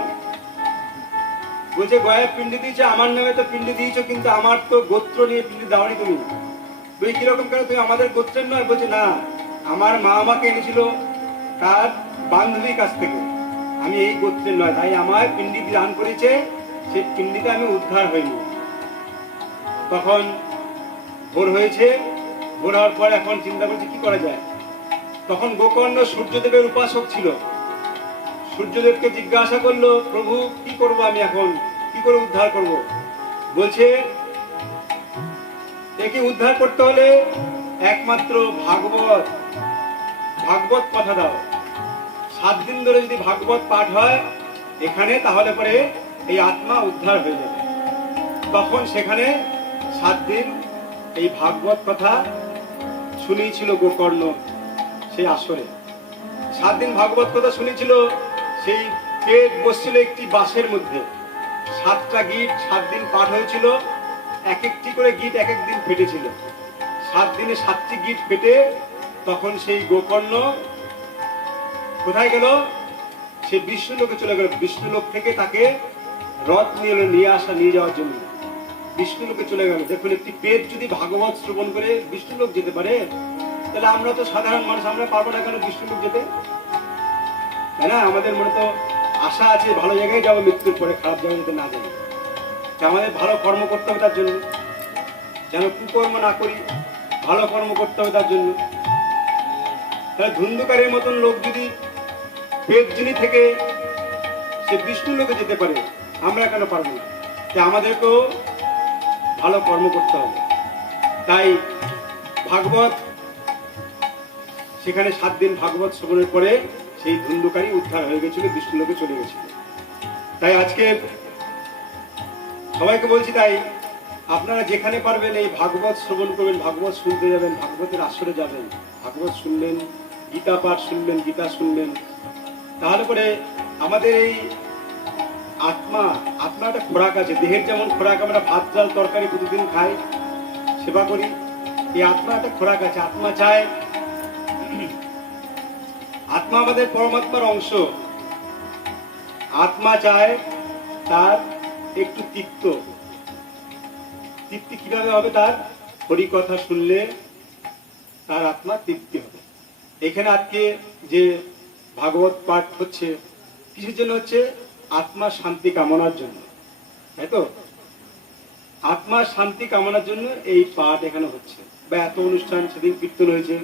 বলছে গয়ায় পিণ্ডি দিয়েছে, আমার নামে তো পিণ্ডি দিয়েছো, কিন্তু আমার তো গোত্র নিয়ে পিণ্ডি দাওনি তুমি। বই কিরকম কেন, তুমি আমাদের গোত্রের নয়? বলছে না, আমার মা আমাকে এনেছিল তার বান্ধবীর কাছ থেকে, আমি এই গোত্রের নয়, তাই আমার পিণ্ডি দান করেছে, সেই পিণ্ডিতে আমি উদ্ধার হইনি। তখন ভোর হয়েছে, ভোর হওয়ার পর এখন চিন্তা করছে কি করা যায়। তখন গোকর্ণ সূর্যদেবের উপাসক ছিল, সূর্যদেবকে জিজ্ঞাসা করলো, প্রভু কি করব আমি এখন, কি করে উদ্ধার করব? বলছে একে উদ্ধার করতে হলে একমাত্র ভাগবত কথা দাও। 7 দিন ধরে যদি ভাগবত পাঠ হয় এখানে, তাহলে পরে এই আত্মা উদ্ধার হয়ে যাবে। তখন সেখানে 7 দিন এই ভাগবত কথা শুনিয়েছিল গোকর্ণ, সেই আসরে 7 দিন ভাগবত কথা শুনেছিল। সেই পেট বসছিল একটি বাঁশের মধ্যে, 7টা গীত 7 দিন পাঠ হয়েছিল, এক একটি করে গীত এক এক দিন ফেটেছিল। 7 দিনে 7টি গীত ফেটে তখন সেই গোকর্ণ কোথায় গেল? সে বিষ্ণুলোকে চলে গেল। বিষ্ণুলোক থেকে তাকে রথ নিয়ে যাওয়ার জন্য বিষ্ণুলোকে চলে গেল। দেখুন, একটি পেট যদি ভাগবত শ্রবণ করে বিষ্ণুলোক যেতে পারে, তাহলে আমরা তো সাধারণ মানুষ, আমরা পারবো না কেন বিষ্ণুলোক যেতে? তাই না? আমাদের মনে তো আশা আছে ভালো জায়গায় যাবো, মৃত্যুর পরে খারাপ জায়গায় যেতে না যাবে। আমাদের ভালো কর্ম করতে হবে, তার জন্য যেন কুকর্ম না করি, ভালো কর্ম করতে হবে তার জন্য। তাহলে ধুন্ধুকারীর মতন লোক যদি পেটজনি থেকে সে বিষ্ণু লোকে যেতে পারে, আমরা কেন পারবো না? আমাদেরকেও ভালো কর্ম করতে হবে। তাই ভাগবত সেখানে 7 দিন ভাগবত শ্রবণের পরে সেই ধুন্ধুকারী উদ্ধার হয়ে গেছিল, বিষ্ণু লোকে চলে গেছিল। তাই আজকে সবাইকে বলছি, তাই আপনারা যেখানে পারবেন এই ভাগবত শ্রবণ করবেন, ভাগবত শুনতে যাবেন, ভাগবতের আসরে যাবেন, ভাগবত শুনলেন, গীতা পাঠ শুনলেন, গীতা শুনলেন। তাহলে পরে আমাদের এই আত্মা একটা খোরাক আছে। দেহের যেমন খোরাক আমরা ভাত ডাল তরকারি প্রতিদিন খাই, সেবা করি, এই আত্মা একটা খোরাক আছে। আত্মা চায়, আত্মা আমাদের পরমাত্মার অংশ। আত্মা চায় তার একটু তৃপ্তি কিভাবে হবে? তার হরি কথা শুনলে তার আত্মা তৃপ্তি হবে। এখানে আজকে যে ভাগবত পাঠ হচ্ছে কিসের জন্য হচ্ছে? আত্মার শান্তি কামনার জন্য, তাই তো? আত্মার শান্তি কামনার জন্য এই পাঠ এখানে হচ্ছে, বা এত অনুষ্ঠান, সেদিন কীর্তন হয়েছে,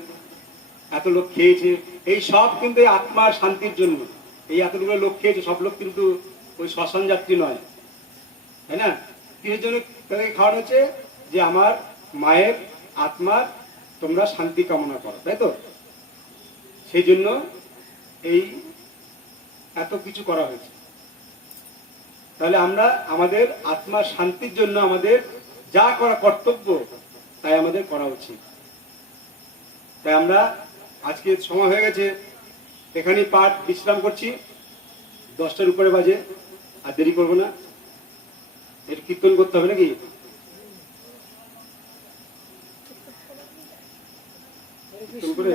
এত লোক খেয়েছে, এই সব কিন্তু এই আত্মার শান্তির জন্য। এই এতগুলো লোক খেয়েছে, সব লোক কিন্তু ওই শ্মশান যাত্রী নয়, তাই না? কিসের জন্য তাদেরকে খাওয়ানো হচ্ছে? যে আমার মায়ের আত্মার তোমরা শান্তি কামনা করো, তাই তো? সেই জন্য এই এত কিছু করা হয়েছে। তাহলে আমরা আমাদের আত্মার শান্তির জন্য আমাদের যা করা কর্তব্য তাই আমাদের করা উচিত। তাই আমরা আজকে সময় হয়ে গেছে, এখানে পাঠ বিশ্রাম করছি। 10টার উপরে বাজে, আর দেরি করবো না। এর কীর্তন করতে হবে নাকি? কীর্তন করে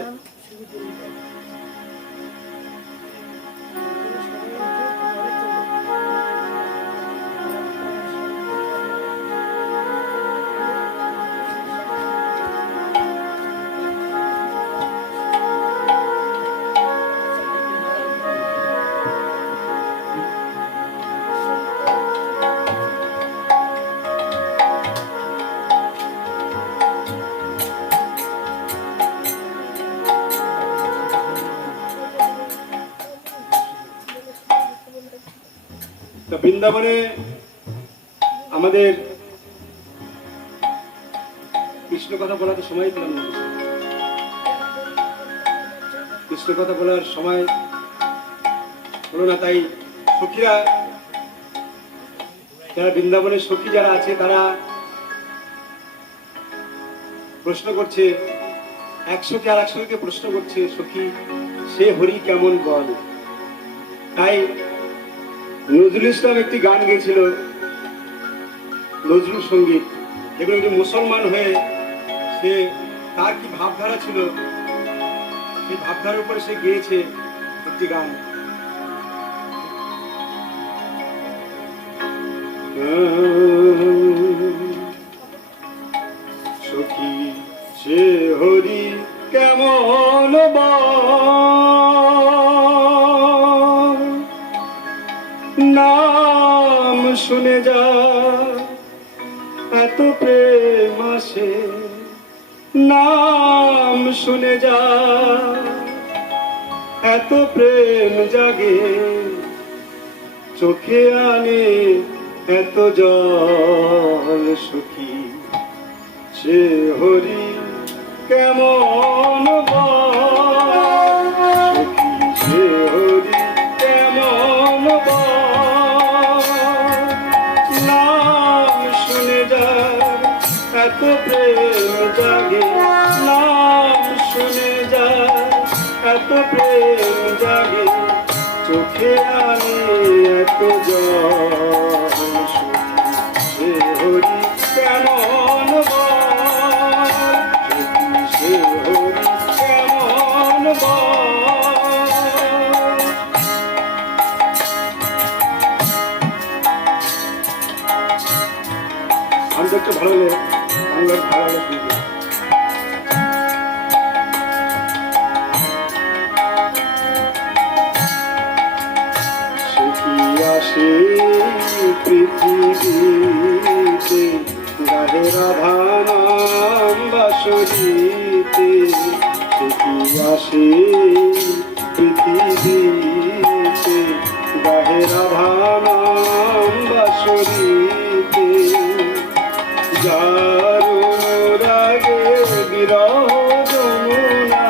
বৃন্দাবনে আমাদের কৃষ্ণ কথা বলার সময় পেলাম না। কৃষ্ণ কথা বলার সময় হলো না, তাই সখীরা, যারা বৃন্দাবনের সখী যারা আছে, তারা প্রশ্ন করছে, এক সখী আর এক সখীকে প্রশ্ন করছে, সখী সে হরি কেমন বল। তাই নজরুল ইসলাম একটি গান গেয়েছিল, নজরুল সঙ্গীত, যেগুলো একটি মুসলমান হয়ে সে তার কি ভাবধারা ছিল, সেই ভাবধারার উপরে সে গেয়েছে একটি গান। সখী সে হরি কেমন নাম শুনে যা এত প্রেম আসে, নাম শুনে যা এত প্রেম জাগে, চোখে আনে এত জল। সখী সে হরি কেমন বল, সখী সে হরি কেমন বল, নাম শুনে যা এত প্রেম জাগে, নাম শুনে যা এত প্রেম জাগে, চোখে আনে এত জল। সে হরি কেমন বল, সে হরি কেমন বল। আমি দেখতে ভালো লাগে, ভালো লাগে। আসে পৃথিবীতে গাহে রাধা নাম বাঁশরীতে, সে কি আসে পৃথিবীতে গাহে রাধা নাম বাঁশরীতে, যার অনুরাগে বিরহ যমুনা,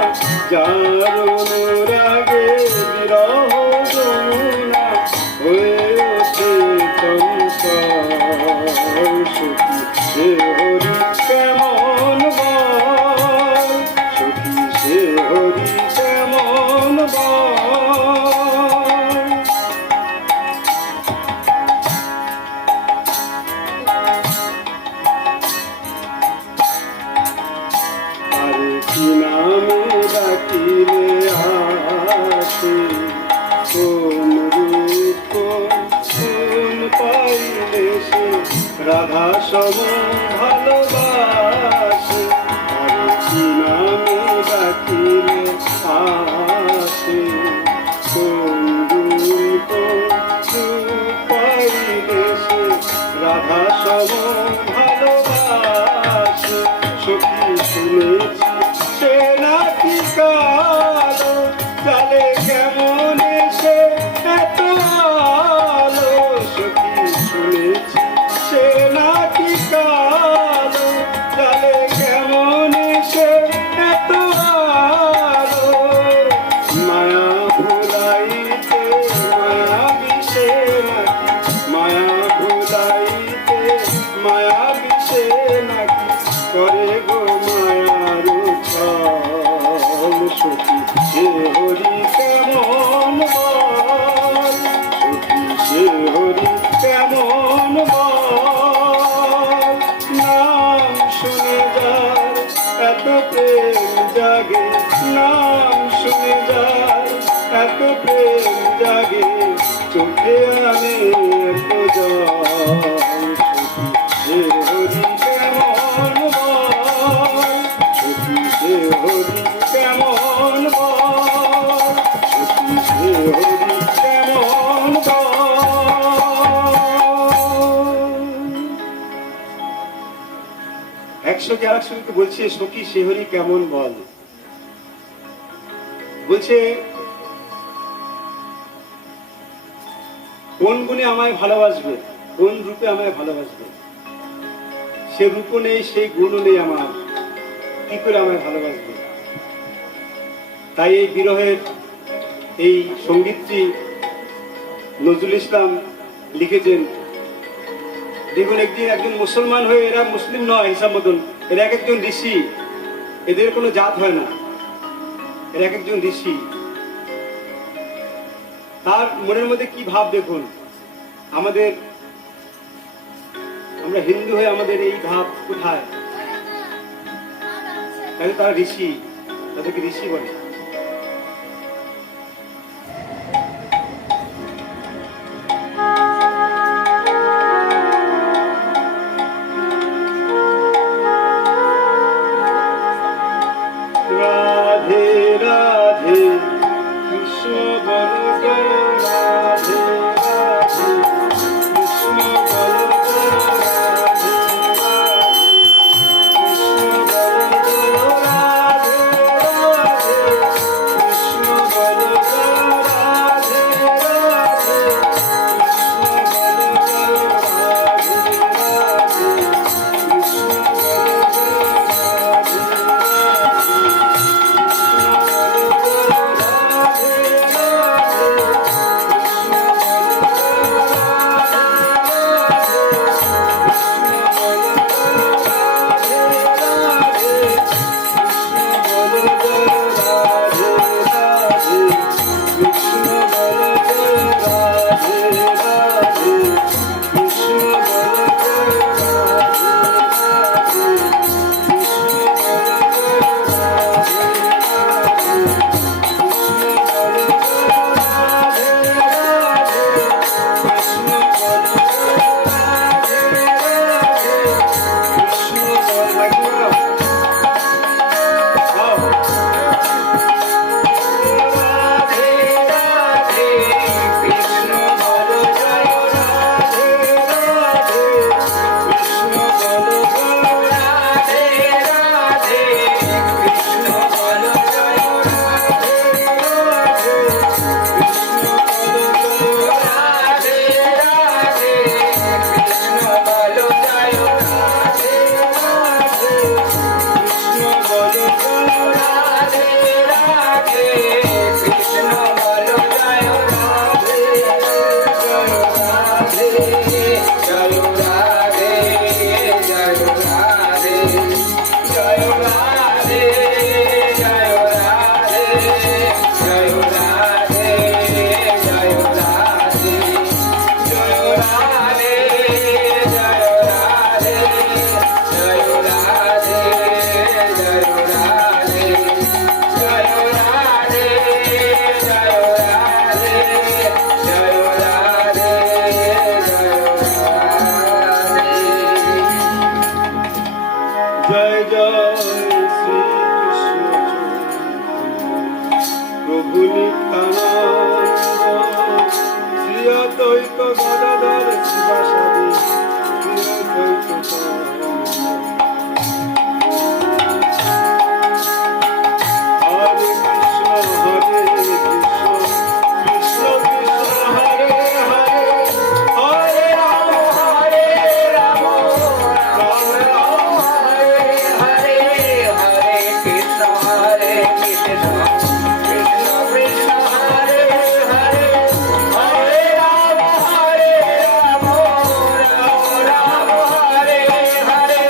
যার অনুরাগে বিরহ যমুনা হয়ে ওঠে চঞ্চল। সখী সে রাধা সম ভালোবাসে, আর কি নামে ডাকিলে আসে, কোন পাইলে সে রাধা সম ভালোবাসে। সখী শুনেছি সে নাকি কালো, জালে কেমন সে এত আলো। সখী শুনেছি সে নাকি কালো, জালে কেমন সে এত আলো। মায়া ভুলাইতে মায়া বিষে নাকি, মায়া ভুলাইতে মায়া বিষে নাকি, করে গো মায়ার ছল। সখী সে হরি কেমন বল, সখী সে হরি কেমন বল। নাম শুনে যার এত প্রেম জাগে, নাম শুনে যার এত প্রেম জাগে, চোখে আনে এত জল। সখী সে হরি কেমন বল, সখী সে হরি কেমন বল, সখী সে হরি কেমন বল। একশোকে আর একশোকে বলছে সখী সে হরি কেমন বল। বলছে কোন গুণে আমায় ভালোবাসবে, কোন রূপে আমায় ভালোবাসবে, সে রূপও নেই সেই গুণও নেই আমার, কি করে আমায় ভালোবাসবে। তাই এই বিরহের এই সঙ্গীতটি নজরুল ইসলাম লিখেছেন। দেখুন একজন মুসলমান হয়ে, এরা মুসলিম নয় হিসাব মতন, এরা এক একজন ঋষি, এদের কোনো জাত হয় না, এরা এক একজন ঋষি। তার মনের মধ্যে কি ভাব দেখুন। আমাদের আমরা হিন্দু হয়ে আমাদের এই ভাব কোথায়? তাহলে তারা ঋষি, তাদেরকে ঋষি বলে। রাধে রাধে কৃষ্ণ বল জয় রাধে রাধে, কৃষ্ণ বল জয় রাধে রাধে, কৃষ্ণ বল জয় রাধে রাধে, কৃষ্ণ বল জয় রাধে রাধে, কৃষ্ণ বল জয় রাধে রাধে, কৃষ্ণ বল জয় রাধে অদ্বৈত গদাধর শিবাসাদি অদ্বৈত হরে কৃষ্ণ কৃষ্ণ হরে হরে হরে রাম রাম রাম হরে হরে হরে কৃষ্ণ হরে কৃষ্ণ কৃষ্ণ কৃষ্ণ হরে হরে হরে রাম রাম রাম হরে হরে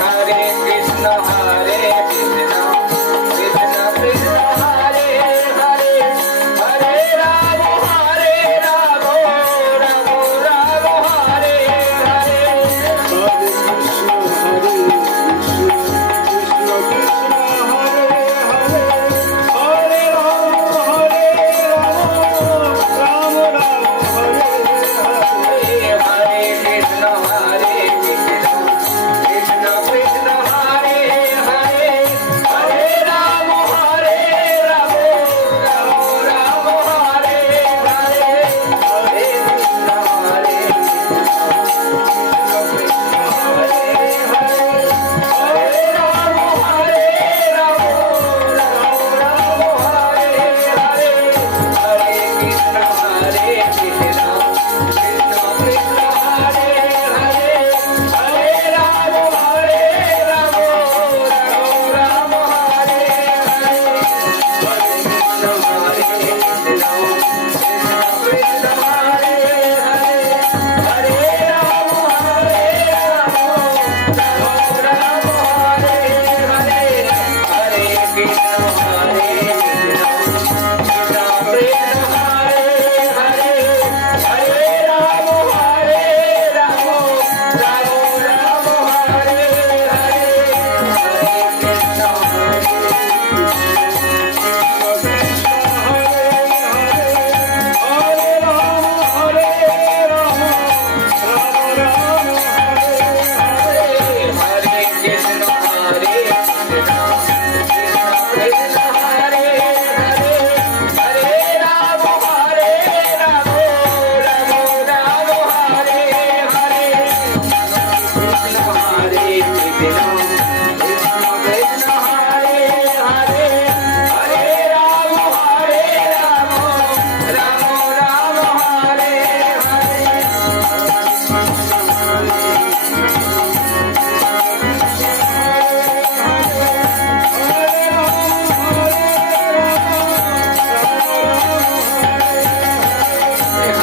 हरे कृष्ण हरे कृष्ण कृष्ण कृष्ण हरे हरे हरे राम राम राम हरे हरे हरे कृष्ण हरे कृष्ण कृष्ण कृष्ण हरे हरे हरे राम राम राम हरे हरे हरे कृष्ण हरे कृष्ण कृष्ण हरे हरे हरे राम राम राम हरे हरे हरे कृष्ण हरे कृष्ण कृष्ण कृष्ण हरे हरे हरे राम राम राम हरे हरे हरे कृष्ण हरे कृष्ण कृष्ण कृष्ण हरे हरे हरे राम राम हरे हरे हरे कृष्ण हरे कृष्ण कृष्ण कृष्ण हरे हरे हरे राम राम हरे हरे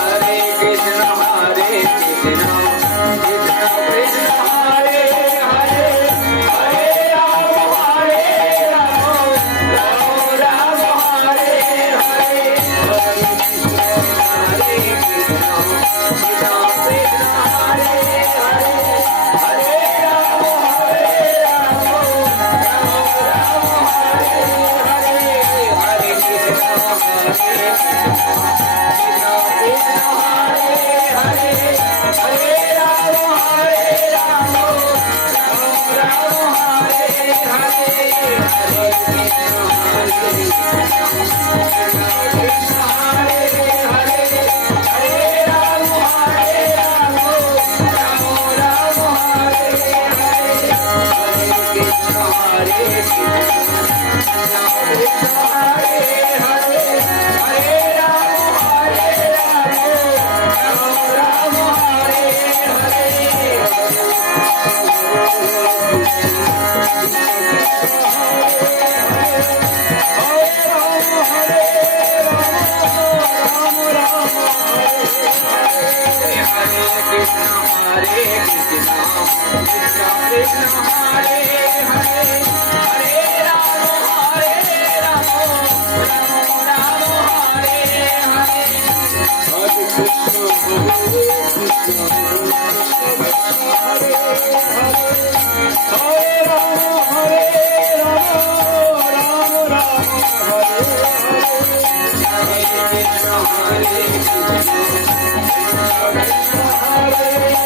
हरे कृष्ण हरे कृष्ण हरे कृष्ण कृष्ण कृष्ण हरे हरे हरे राम राम राम हरे हरे कृष्ण हरे कृष्ण कृष्ण कृष्ण हरे हरे हरे राम राम हरे हरे हरे कृष्ण कृष्ण कृष्ण हरे हरे हरे राम राम हरे हरे हरे कृष्ण कृष्ण कृष्ण हरे हरे हरे राम राम हरे हरे हरे कृष्ण हरे कृष्ण हरे हरे हरे राम राम हरे हरे हरे कृष्ण हरे कृष्ण हरे हरे हरे राम राम हरे हरे हरे कृष्ण हरे कृष्ण कृष्ण हरे हरे हरे राम राम हरे हरे हरे कृष्ण हरे कृष्ण कृष्ण कृष्ण हरे हरे हरे राम राम हरे हरे हरे कृष्ण हरे कृष्ण कृष्ण कृष्ण हरे